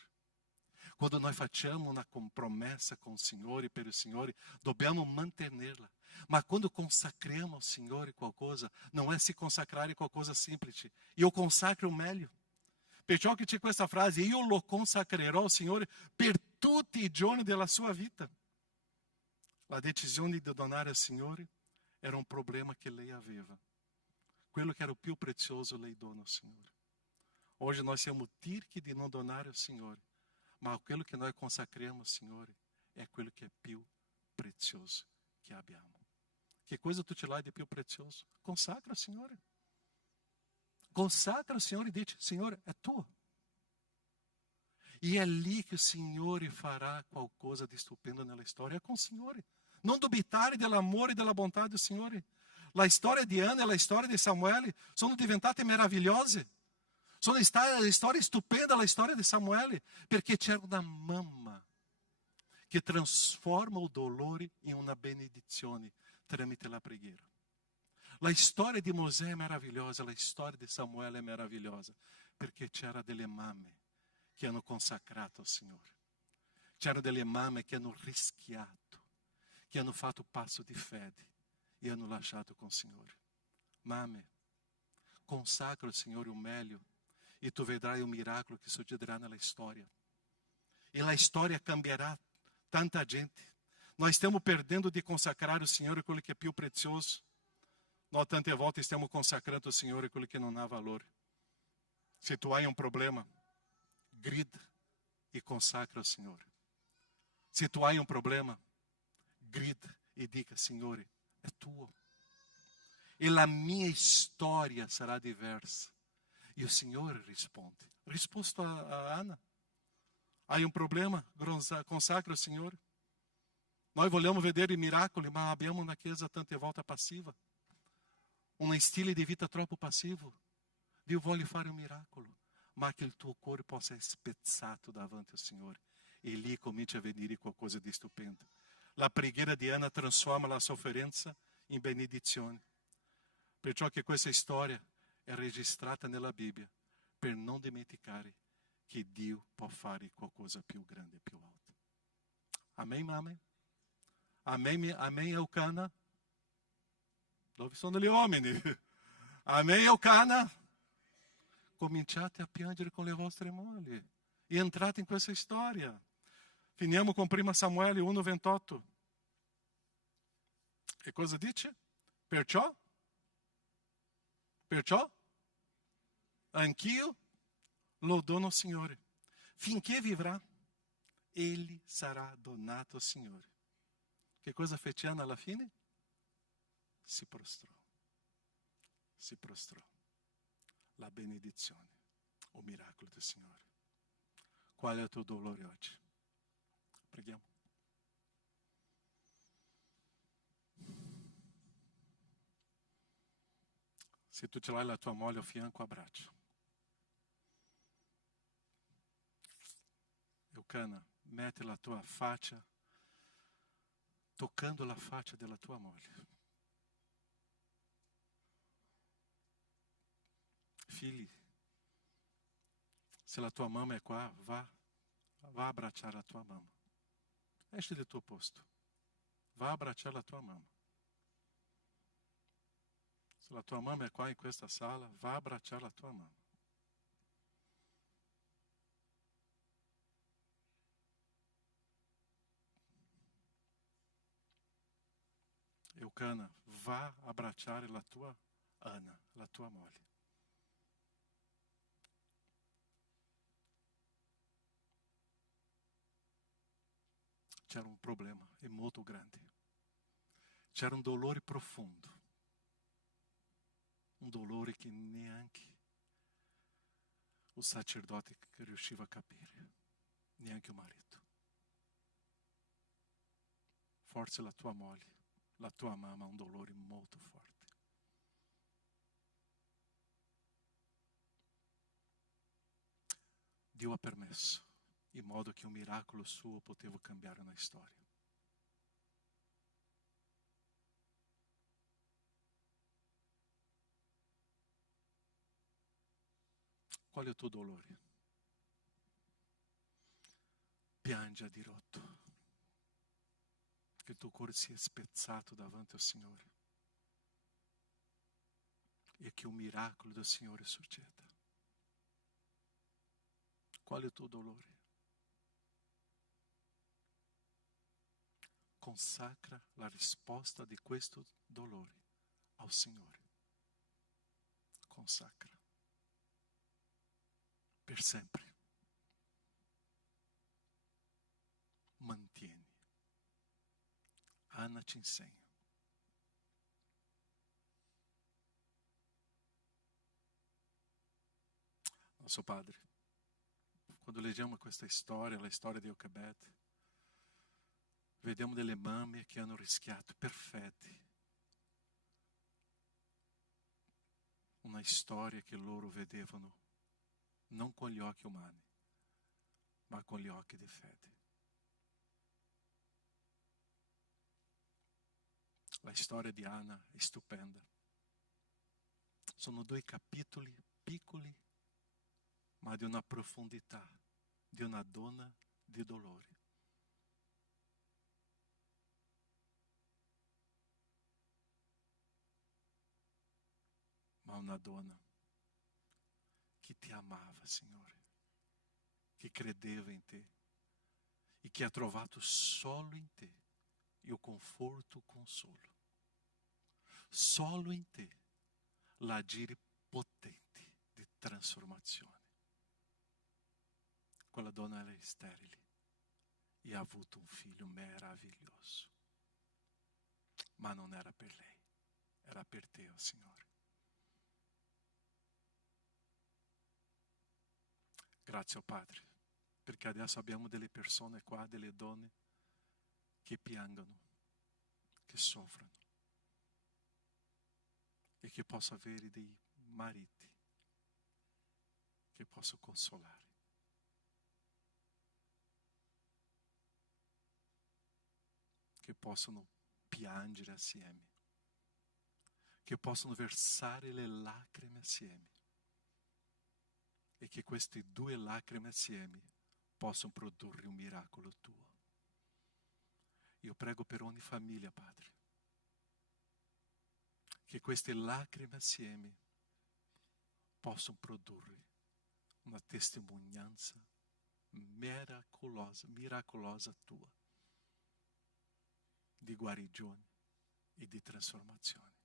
Quando noi facciamo una promessa com o Signore, per il Signore, dobbiamo mantenerla. Mas quando consacramos ao Signore qualcosa, non è si consacrare qualcosa semplice. Io consacro meglio. Perciò che c'è questa frase, io lo consacrerò al Signore per tutti i giorni della sua vita. La decisione di donare al Signore era un problema che lei aveva. Quello che era più prezioso lei dona al Signore. Hoje nós siamo tirchi di non donare al Signore, ma quello che noi consacriamo al Signore è quello che è più prezioso che abbiamo. Che coisa tu ce l'hai di più prezioso? Consacra al Signore. Consacra al Signore e dice, Signore, è tuo. E è lì che il Signore farà qualcosa di stupendo nella storia. È con il Signore. Non dubitare dell'amore e della bontà del Signore. La storia di Anna e la storia di Samuele sono diventate meravigliose. Sono storie stupende la storia di Samuele, perché c'era una mamma che trasforma il dolore in una benedizione tramite la preghiera. La storia di Mosè è meravigliosa, la storia di Samuele è meravigliosa, perché c'era delle mamme che hanno consacrato al Signore. C'erano delle mamme che hanno rischiato, che hanno fatto passo di fede e hanno lasciato con il Signore. Mamme, consacra al Signore o meglio e tu vedrai un miracolo che succederà nella storia. E la storia cambierà tanta gente. Nós stiamo perdendo di consacrare al Signore quello che è più prezioso. Nós tante volte stiamo consacrando al Signore quello che non ha valore. Se tu hai un problema, grida e consacra al Signore. Se tu hai un problema, grida e dica, Signore, è tuo. E la mia storia sarà diversa. E il Signore risponde. Risposto a Anna. Hai un problema? Consacra al Signore. Noi vogliamo vedere i miracoli, ma abbiamo una chiesa tante volte passiva. Un stile di vita troppo passivo. Dio vuole fare un miracolo, ma che il tuo cuore possa essere spezzato davanti al Signore. E lì comincia a vedere qualcosa di stupendo. La preghiera di Anna trasforma la sofferenza in benedizione. Perciò che questa storia è registrata nella Bibbia per non dimenticare che Dio può fare qualcosa più grande e più alto. Amém, mamme? Amém, amém, Elcana? Dove sono gli uomini? Amém, Elcana? Cominciate a piangere con le vostre mogli e entrate in questa storia. Finiamo con 1 Samuele 1:28. E cosa dice? Perciò, anch'io lo dono al Signore. Finché vivrà, egli sarà donato al Signore. Che cosa fece Anna alla fine? Si prostrò. Si prostrò. La benedizione, o miracolo del Signore. Qual è il tuo dolore oggi? Preghiamo. Se tu ce l'hai la tua moglie a fianco, abbraccia. Eucana, metti la tua faccia toccando la faccia della tua moglie. Figli, se la tua mamma è qua, va a abbracciare la tua mamma. Esci del tuo posto. Va a abbracciare la tua mamma. Se la tua mamma è qua in questa sala, va a abbracciare la tua mamma. Eucana, va a abbracciare la tua Anna, la tua moglie. C'era un problema, e molto grande. C'era un dolore profondo. Un dolore che neanche il sacerdote riusciva a capire, neanche il marito. Forse la tua moglie, la tua mamma ha un dolore molto forte. Dio ha permesso, in modo che un miracolo suo poteva cambiare una storia. Qual è il tuo dolore? Piangi a dirotto. che il tuo cuore sia spezzato davanti al Signore e che un miracolo del Signore succeda. Qual è il tuo dolore? Consacra la risposta di questo dolore al Signore. Consacra. Per sempre. Mantieni. Anna ci insegna. Nosso Padre, quando leggiamo questa storia, la storia di Jochebed, vediamo delle mamme che hanno rischiato per fede una storia che loro vedevano non con gli occhi umani, ma con gli occhi di fede. La storia di Anna è stupenda. Sono 2 capitoli piccoli, ma di una profondità, di una donna di dolore. Ma una donna che ti amava, Signore, che credeva in te e che ha trovato solo in te il conforto, o consolo. Solo in te l'agire potente di trasformazione. Quella donna era sterile e ha avuto un figlio meraviglioso. Ma non era per lei, era per te, oh Signore. Grazie, oh Padre, perché adesso abbiamo delle persone qua, delle donne che piangono, che soffrono e che posso avere dei mariti che posso consolare. Che possono piangere assieme, che possono versare le lacrime assieme e che queste 2 lacrime assieme possano produrre un miracolo tuo. Io prego per ogni famiglia, Padre, che queste lacrime assieme possano produrre una testimonianza miracolosa tua, di guarigione e di trasformazione.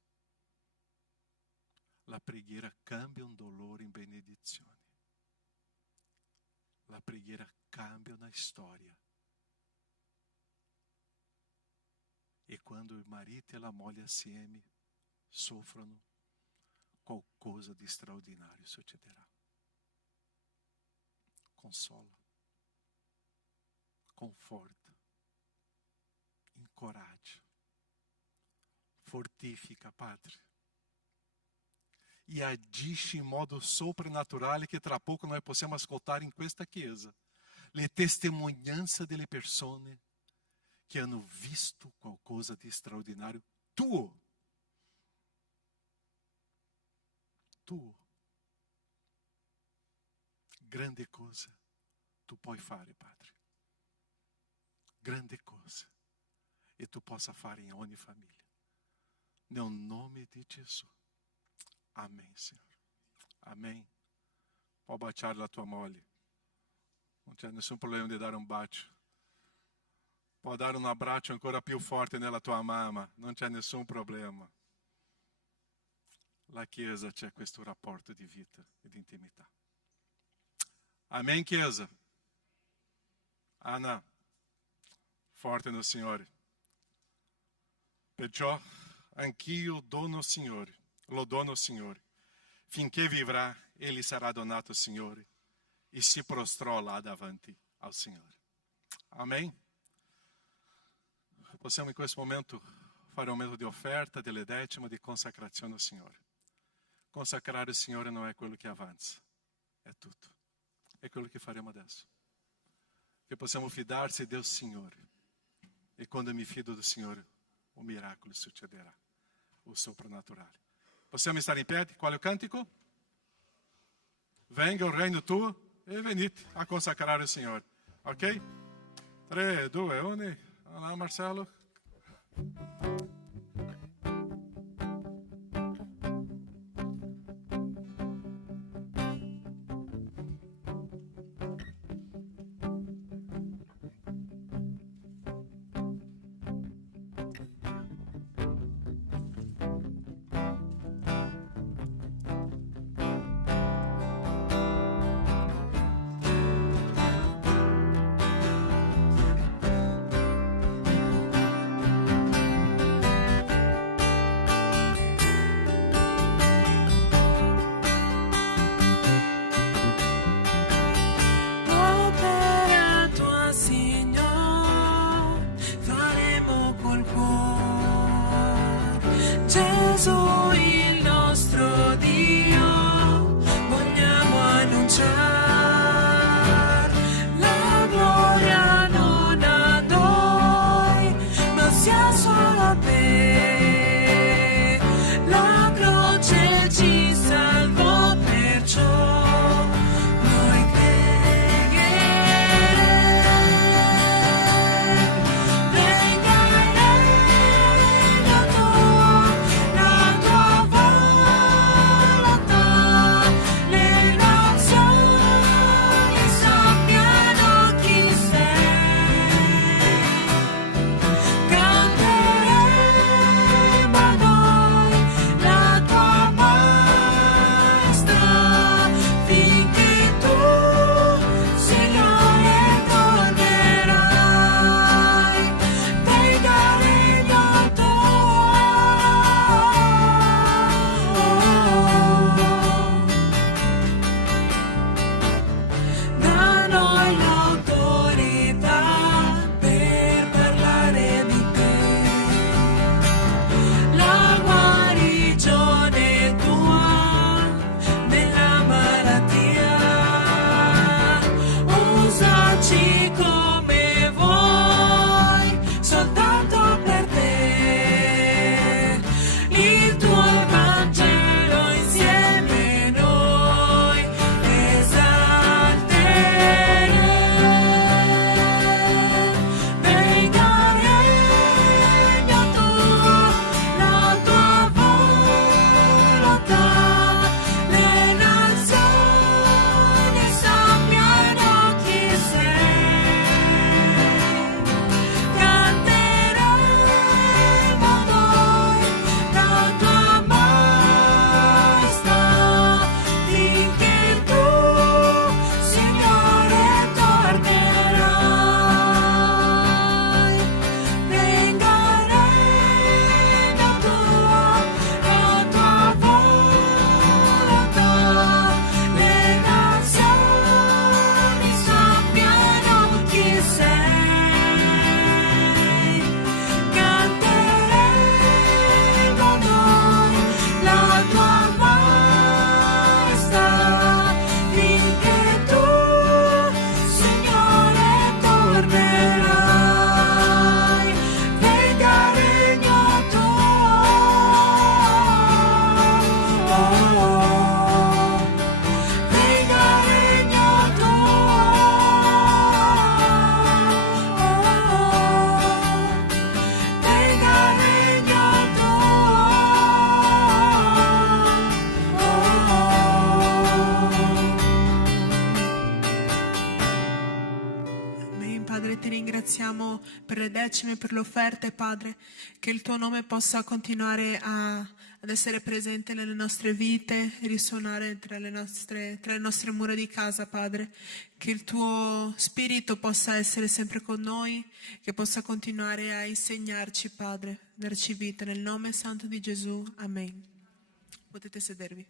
La preghiera cambia un dolore in benedizione. La preghiera cambia una storia. E quando il marito e la moglie assieme soffrono, qualcosa di straordinario succederà. Consola, conforta, incoraggia, fortifica, Padre, e agisce in modo soprannaturale che tra poco noi possiamo ascoltare in questa chiesa le testimonianze delle persone che hanno visto qualcosa di straordinario tuo. Tuo. Grande cosa tu puoi fare, Padre. Grande cosa. E tu possa fare in ogni famiglia. Nel nome di Gesù. Amém, Senhor. Amém. Pode baciare la tua moglie. Non c'è nessun problema di dare un bacio. Può dare un abbraccio ancora più forte nella tua mamma. Non c'è nessun problema. La Chiesa c'è questo rapporto di vita e di intimità. Amém, Chiesa. Anna, forte no Signore. Perciò anch'io dono al Signore. Lo dono al Signore. Finché vivrà, egli sarà donato al Signore. E si prostrò là davanti al Signore. Amém? Possiamo in questo momento fare un momento di offerta, delle decime, di consacrazione al Signore. Consacrare il Signore non è quello che avanza, è tutto. È quello che faremo adesso. Che possiamo fidarsi del Signore. E quando mi fido del Signore, un miracolo succederà, o soprannaturale. Possiamo stare in piedi? Qual è il cantico? Venga il regno tuo e venite a consacrare il Signore. Ok? 3, 2, 1. Olá, Marcelo. L'opera tua, Signore, faremo col cuore. Gesù, il nostro Dio, vogliamo annunciare la gloria non a noi, ma sia solo a te. La croce ci salvò, perciò noi venga il regno tuo, la tua volontà, le nazioni sappiano chi sei. Canteremo noi la tua maestra, finché tu, Signore, tornerai. Venga il regno tuo. Da noi l'autorità per parlare di te. La guarigione tua della malattia. Usaci come vuoi, soltanto per te. Il tuo Vangelo insieme noi esalteremo. Venga il regno tuo, la tua volontà, le nazioni sappiano chi sei. Canteremo noi la tua maestà, finché tu, Signore, tornerai. Venga il regno tuo, la tua volontà, le nazioni sappiano chi sei. Canteremo noi la tua maestà, finché tu, Signore, tornerai. Venga il regno tuo. Venga il regno tuo. Venga il regno tuo. Amen. Padre, ti ringraziamo per le decime, per le offerte, Padre, che il tuo nome possa continuare ad essere presente nelle nostre vite, risuonare tra le nostre mura di casa, Padre, che il tuo spirito possa essere sempre con noi, che possa continuare a insegnarci, Padre, darci vita, nel nome santo di Gesù. Amen. Potete sedervi.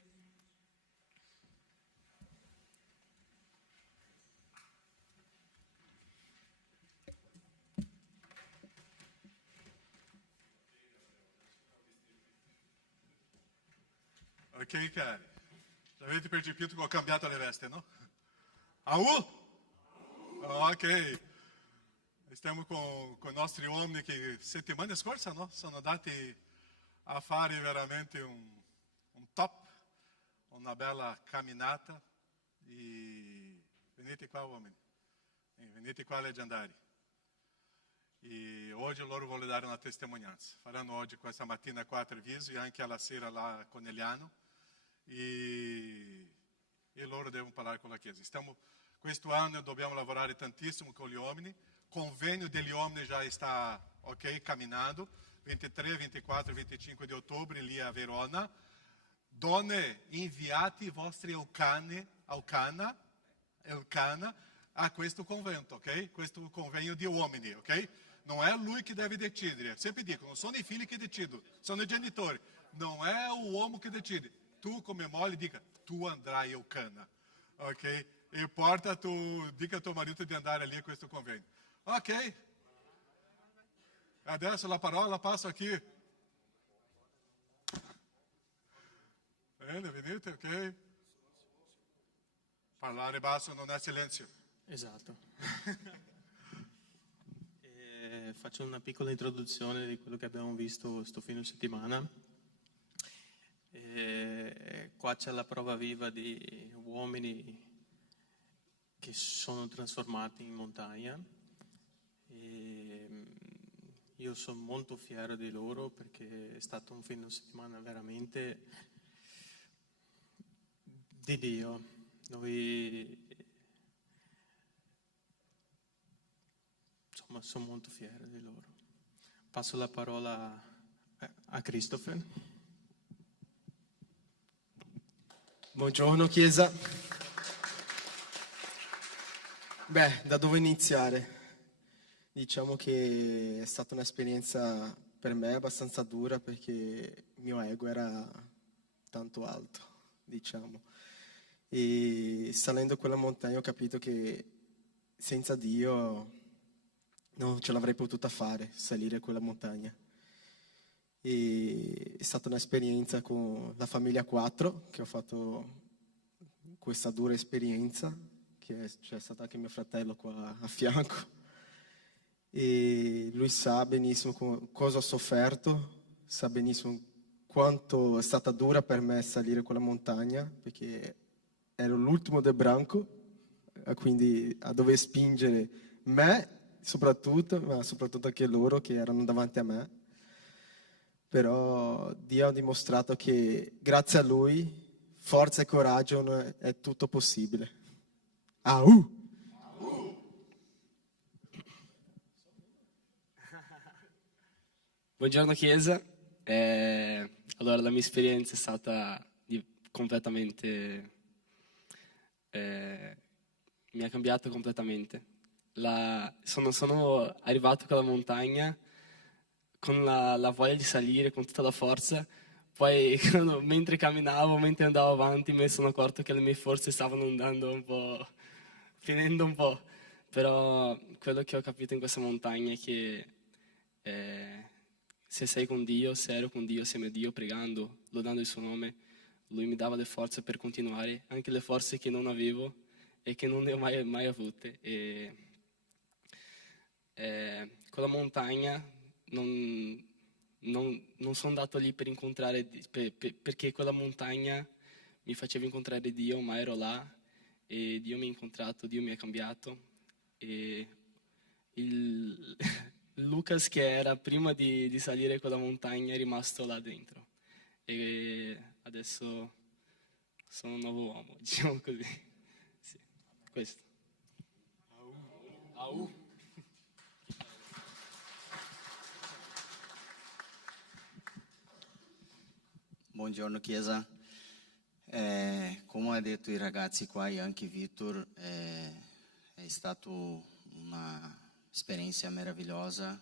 Ok, cari. Avete percepito che ho cambiato le vesti, no? Au? Ok. Stiamo con i nostri uomini che settimana scorsa, no? Sono andati a fare veramente un top, una bella camminata. E venite qua, uomini. Venite qua, leggendari. E hoje loro voglio dare una testimonianza. Faranno oggi questa mattina 4 avvisi e anche alla sera là a Conegliano. E loro devono parlare con la Chiesa. Questo anno dobbiamo lavorare tantissimo con gli uomini. Il convegno degli uomini già sta camminando. 23, 24 e 25 di ottobre lì a Verona. Donne, inviate i vostri Elcana a questo convento, ok? Questo convegno di uomini, ok? Non è lui che deve decidere. Sempre dico, non sono i figli che decidono, sono i genitori. Non è l'uomo che decide. Tu come moglie dica, tu andrai Elcana, ok? E dica a tuo marito di andare lì a questo convegno. Ok? Adesso la parola passo aqui. Bene, venite, ok? Parlare basso non è silenzio. Esatto. Faccio una piccola introduzione di quello che abbiamo visto questo fine settimana. Qua c'è la prova viva di uomini che sono trasformati in montagna. Io sono molto fiero di loro perché è stato un fine settimana veramente di Dio. Insomma, sono molto fiero di loro. Passo la parola a Christopher. Buongiorno Chiesa. Beh, da dove iniziare? Diciamo che è stata un'esperienza per me abbastanza dura perché il mio ego era tanto alto, diciamo. E salendo quella montagna ho capito che senza Dio non ce l'avrei potuta fare, salire quella montagna. E è stata un'esperienza con la famiglia 4 che ho fatto questa dura esperienza, che c'è stato anche mio fratello qua a fianco. E lui sa benissimo cosa ho sofferto, sa benissimo quanto è stata dura per me salire quella montagna, perché ero l'ultimo del branco, quindi a dover spingere me soprattutto, ma soprattutto anche loro che erano davanti a me. Però Dio ha dimostrato che grazie a Lui, forza e coraggio, è tutto possibile. Buongiorno Chiesa. Allora la mia esperienza è stata completamente, mi ha cambiato completamente. Sono arrivato con la montagna con la voglia di salire, con tutta la forza. Poi mentre camminavo, mentre andavo avanti, mi sono accorto che le mie forze stavano andando un po', finendo un po'. Però quello che ho capito in questa montagna è che se sei con Dio, se ero con Dio, assieme a Dio, pregando, lodando il suo nome, Lui mi dava le forze per continuare, anche le forze che non avevo e che non ne ho mai avute. Con la montagna non sono andato lì per incontrare, perché quella montagna mi faceva incontrare Dio, ma ero là e Dio mi ha incontrato, Dio mi ha cambiato. E Lucas, che era prima di salire quella montagna, è rimasto là dentro e adesso sono un nuovo uomo, diciamo così. Sì, questo. Buongiorno Chiesa. Come ha detto i ragazzi qua e anche Victor, è stata un'esperienza meravigliosa.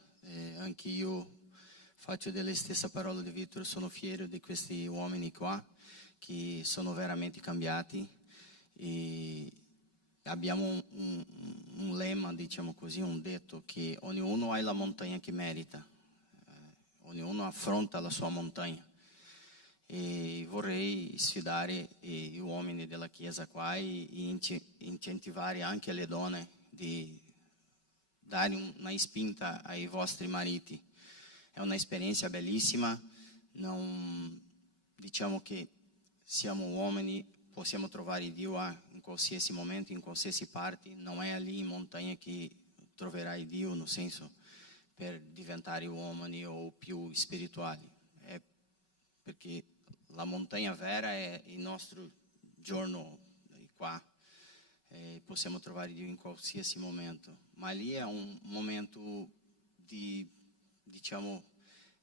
Anche io faccio delle stesse parole di Victor, sono fiero di questi uomini qua che sono veramente cambiati. E abbiamo un lemma, diciamo così, un detto, che ognuno ha la montagna che merita, ognuno affronta la sua montagna. E vorrei sfidare gli uomini della Chiesa qua e incentivare anche le donne di dare una spinta ai vostri mariti. È un'esperienza bellissima, diciamo che siamo uomini, possiamo trovare Dio in qualsiasi momento, in qualsiasi parte, non è lì in montagna che troverai Dio, nel senso, per diventare uomini o più spirituali, è perché la montagna vera è il nostro giorno qua. Possiamo trovare Dio in qualsiasi momento, ma lì è un momento di, diciamo,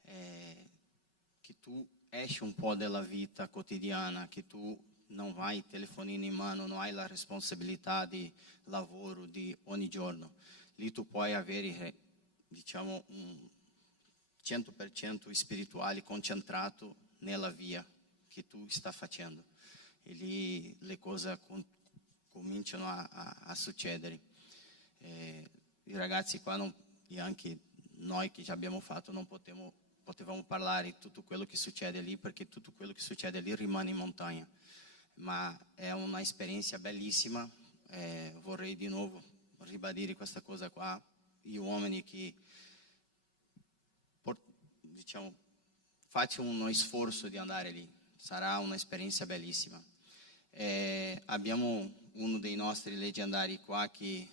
che tu esci un po' dalla vita quotidiana, che tu non hai il telefonino in mano, non hai la responsabilità di lavoro di ogni giorno. Lì tu puoi avere, diciamo, un 100% spirituale concentrato nella via che tu stai facendo. E lì le cose cominciano a succedere. I ragazzi qua, e anche noi che già abbiamo fatto, non potevamo parlare di tutto quello che succede lì, perché tutto quello che succede lì rimane in montagna. Ma è una esperienza bellissima. Vorrei di nuovo ribadire questa cosa qua. Gli uomini che, diciamo, facciano uno sforzo di andare lì. Sarà un'esperienza bellissima. Abbiamo uno dei nostri leggendari qua che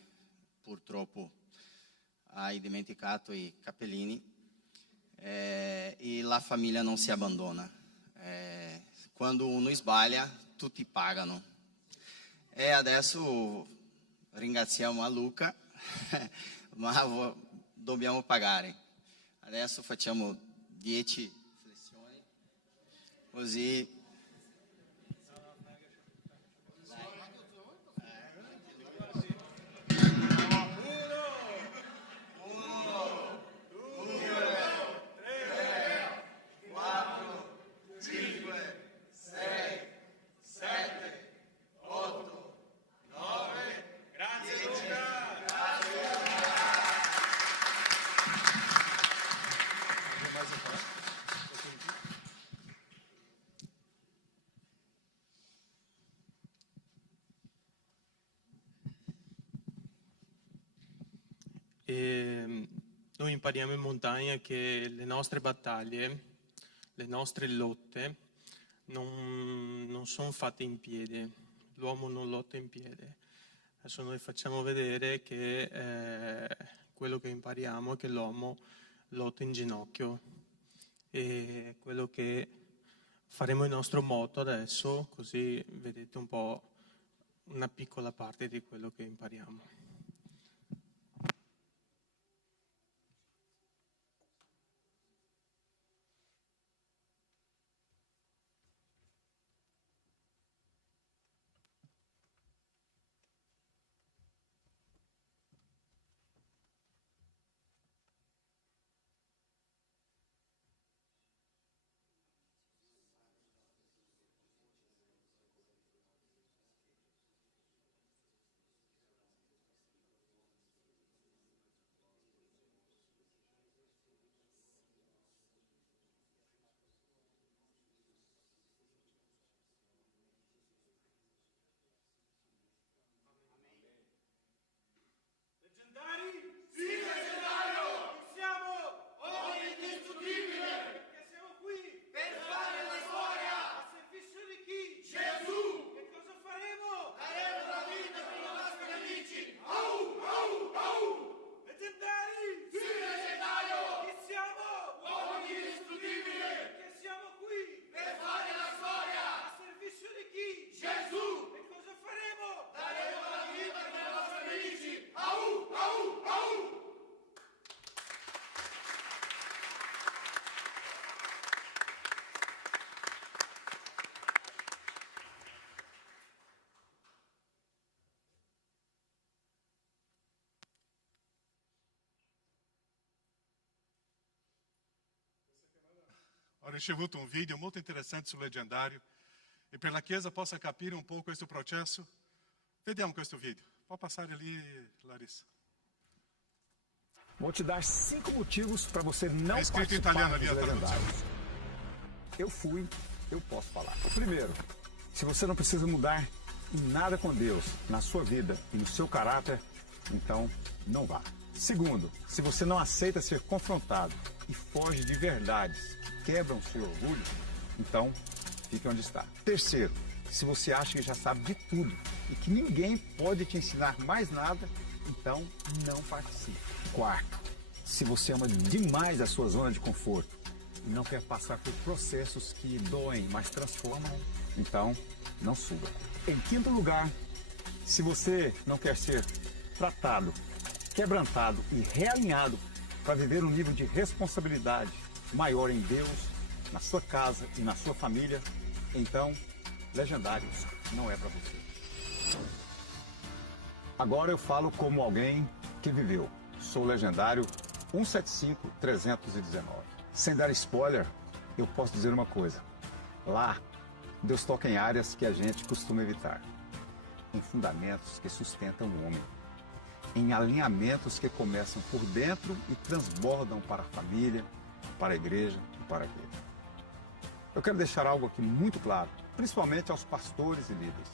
purtroppo ha dimenticato i capellini, e la famiglia non si abbandona. Quando uno sbaglia, tutti pagano. E adesso ringraziamo a Luca, ma dobbiamo pagare. Adesso facciamo 10 flessioni, così. E noi impariamo in montagna che le nostre battaglie, le nostre lotte non sono fatte in piedi. L'uomo non lotta in piedi. Adesso noi facciamo vedere che quello che impariamo è che l'uomo lotta in ginocchio, e quello che faremo il nostro motto adesso, così vedete un po' una piccola parte di quello che impariamo. Ho ricevuto un video molto interessante sul leggendario e per la Chiesa possa capire un po' questo processo. Vediamo questo video. Può passare ali, Larissa. Vou te dar 5 motivos para você não escrito em participar italiano ali dos a tradução. legendários. Eu fui, eu posso falar. Primeiro, se você não precisa mudar em nada com Deus, na sua vida e no seu caráter, então não vá. Segundo, se você não aceita ser confrontado e foge de verdades que quebram seu orgulho, então fique onde está. Terceiro, se você acha que já sabe de tudo e que ninguém pode te ensinar mais nada, então não participe. Quarto, Se você ama demais a sua zona de conforto e não quer passar por processos que doem, mas transformam, então não suba. Em quinto lugar, se você não quer ser tratado, quebrantado e realinhado para viver um nível de responsabilidade maior em Deus, na sua casa e na sua família, então Legendários não é para você. Agora eu falo como alguém que viveu. Sou o Legendário 175-319. Sem dar spoiler, eu posso dizer uma coisa. Lá, Deus toca em áreas que a gente costuma evitar. Em fundamentos que sustentam o homem. Em alinhamentos que começam por dentro e transbordam para a família, para a igreja e para a vida. Eu quero deixar algo aqui muito claro, principalmente aos pastores e líderes.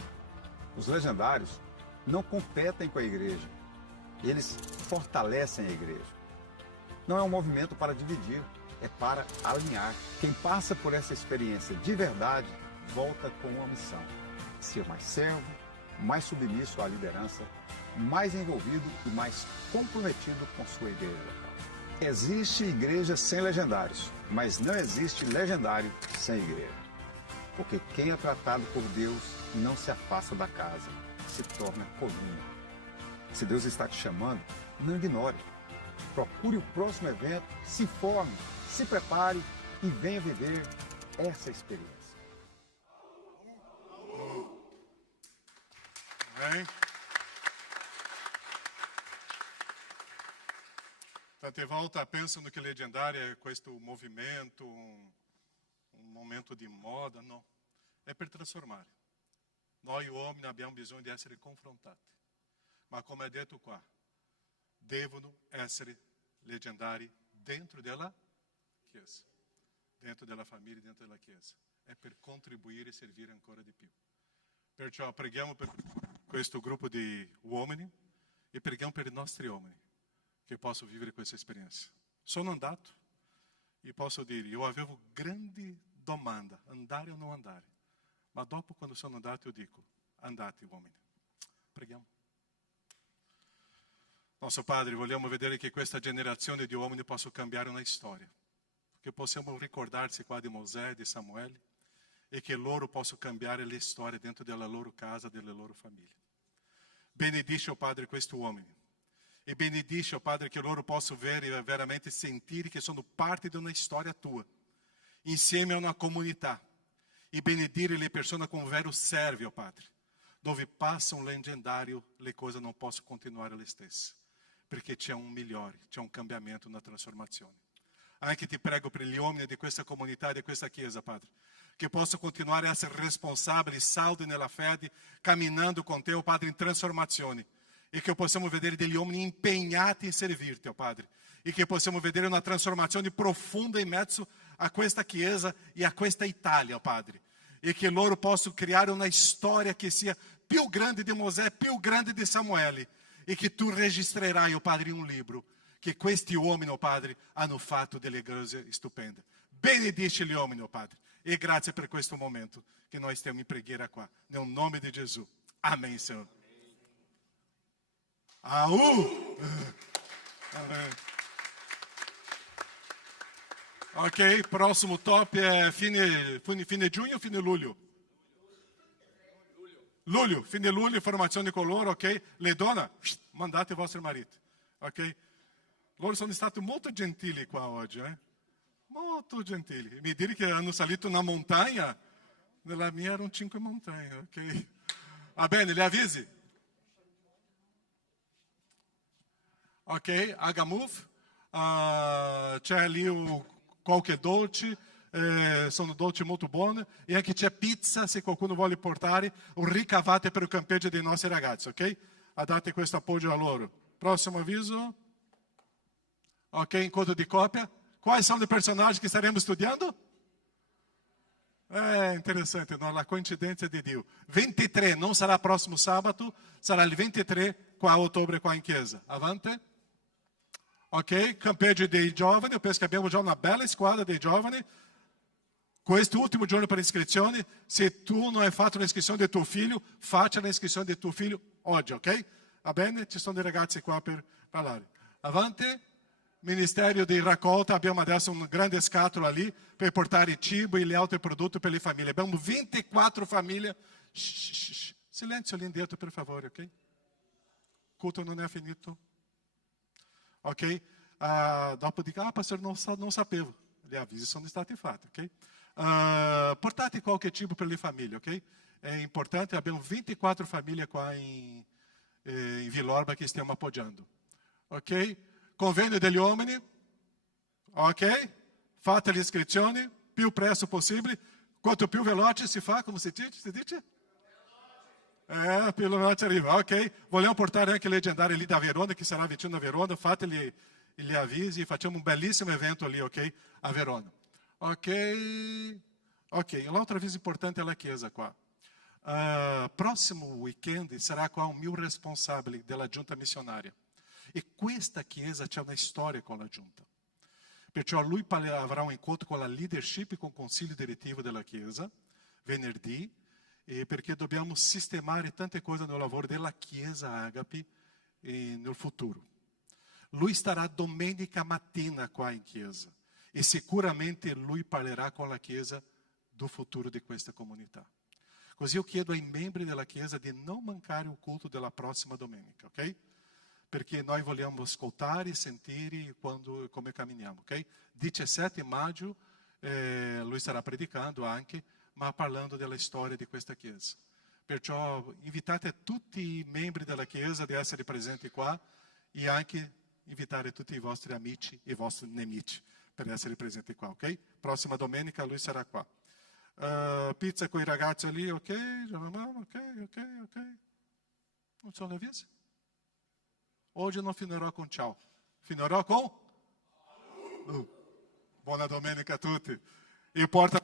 Os legendários não competem com a igreja, eles fortalecem a igreja. Não é um movimento para dividir, é para alinhar. Quem passa por essa experiência de verdade, volta com uma missão: ser mais servo, mais submisso à liderança, mais envolvido e mais comprometido com sua igreja local. Existe igreja sem legendários, mas não existe legendário sem igreja. Porque quem é tratado por Deus não se afasta da casa, se torna coluna. Se Deus está te chamando, não ignore. Procure o próximo evento, se informe, se prepare e venha viver essa experiência. Bem. Tante volte penso no che leggendaria è questo movimento, un momento di moda, no. È per trasformare. Noi uomini abbiamo bisogno di essere confrontati. Ma come è detto qua, devono essere leggendari dentro della Chiesa, dentro della famiglia, dentro della Chiesa. È per contribuire e servire ancora di più. Perciò preghiamo per questo gruppo di uomini e preghiamo per i nostri uomini che possano vivere questa esperienza. Sono andato e posso dire, io avevo grande domanda, andare o non andare. Ma dopo, quando sono andato, io dico, andate uomini. Preghiamo. Nostro Padre, vogliamo vedere che questa generazione di uomini possa cambiare una storia. Che possiamo ricordarsi qua di Mosè, di Samuele, e che loro possano cambiare le storie dentro della loro casa, delle loro famiglie. Benedici, oh Padre, questi uomini. E benedici, oh Padre, che loro possano veramente sentire che sono parte di una storia tua, insieme a una comunità. E benedire le persone con vero serve, oh Padre. Dove passa un leggendario, le cose non possono continuare le stesse. Perché c'è un migliore, c'è un cambiamento, una trasformazione. Anche ti prego per gli uomini di questa comunità, di questa chiesa, Padre, che possano continuare a essere responsabili, saldi nella fede, camminando con te, oh Padre, in trasformazione. E che possiamo vedere degli uomini impegnati in servirti, oh Padre. E che possiamo vedere una trasformazione profonda in mezzo a questa chiesa e a questa Italia, oh Padre. E che loro possano creare una storia che sia più grande di Mosè, più grande di Samuele. E che tu registrerai, oh Padre, in un libro che questi uomini, oh Padre, hanno fatto delle cose stupende. Benedici gli uomini, oh Padre. E grazie per questo momento che noi stiamo in preghiera qua. Nel nome di Gesù. Amen, Signore. Amen. Ok, prossimo top è fine giugno o fine luglio? Luglio, fine luglio, formazione con loro, ok? Le donne, mandate i vostri mariti, ok? Loro sono stati molto gentili qua oggi, Molto gentili. Mi dire che hanno salito una montagna, nella mia erano 5 montagne, ok? Va bene, le avvisi? Ok, H-Move, c'è lì qualche dolce, sono dolci molto buoni, e anche c'è pizza se qualcuno vuole portare, o ricavate per il campeggio dei nostri ragazzi, ok? Date questo appoggio a loro. Prossimo avviso. Ok, incontro di coppia. Quais sono i personaggi che staremo studiando? Interessante, no? La coincidenza di Dio. 23, non sarà prossimo sabato, sarà il 23 qua a ottobre qua in chiesa. Avanti. Ok, campeggio dei giovani, io penso che abbiamo già una bella squadra dei giovani. Questo ultimo giorno per iscrizioni, se tu non hai fatto l'iscrizione del tuo figlio, faccia l'iscrizione del tuo figlio oggi, ok? Va bene? Ci sono dei ragazzi qua per parlare. Avanti. Ministério di raccolta, abbiamo adesso una grande scatola lì per portare cibo e gli altri prodotti per le famiglie. Abbiamo 24 famiglie. Silenzio lì dentro, per favore, ok? Culto non è finito. Ok? Dopo dico, pastor, non sapevo. Gli avvisi sono stati fatti, ok? Portate qualche cibo per le famiglie, ok? È importante, abbiamo 24 famiglie qua in Villorba che stiamo appoggiando. Ok? Convegno degli uomini, ok? Fate le iscrizioni, più presto possibile. Quanto più veloce si fa, come si dice? Più veloce arriva, ok? Vogliamo portare anche il leggendario lì da Verona, che sarà vicino a Verona. Fate gli avvisi, facciamo un bellissimo evento lì, ok? A Verona. Ok? Ok, l'altra avviso importante è la chiesa qua. Prossimo weekend sarà qua un mio responsabile della giunta missionaria. E questa chiesa c'è una storia con la giunta. Perciò lui avrà un incontro con la leadership e con il consiglio direttivo della chiesa, venerdì, perché dobbiamo sistemare tante cose nel lavoro della chiesa Agape nel futuro. Lui starà domenica mattina qua in chiesa e sicuramente lui parlerà con la chiesa do futuro di questa comunità. Così io chiedo ai membri della chiesa di non mancare il culto della prossima domenica, ok? Perché noi vogliamo ascoltare e sentire come camminiamo, ok? 17 maggio lui starà predicando anche, ma parlando della storia di questa chiesa. Perciò invitate tutti i membri della chiesa di essere presenti qua e anche invitare tutti i vostri amici e i vostri nemici per essere presenti qua, ok? Prossima domenica lui sarà qua. Pizza con i ragazzi lì, ok? Ok. Non sono avvisi? Oggi non finirò con ciao, finirò con buona domenica a tutti. E porta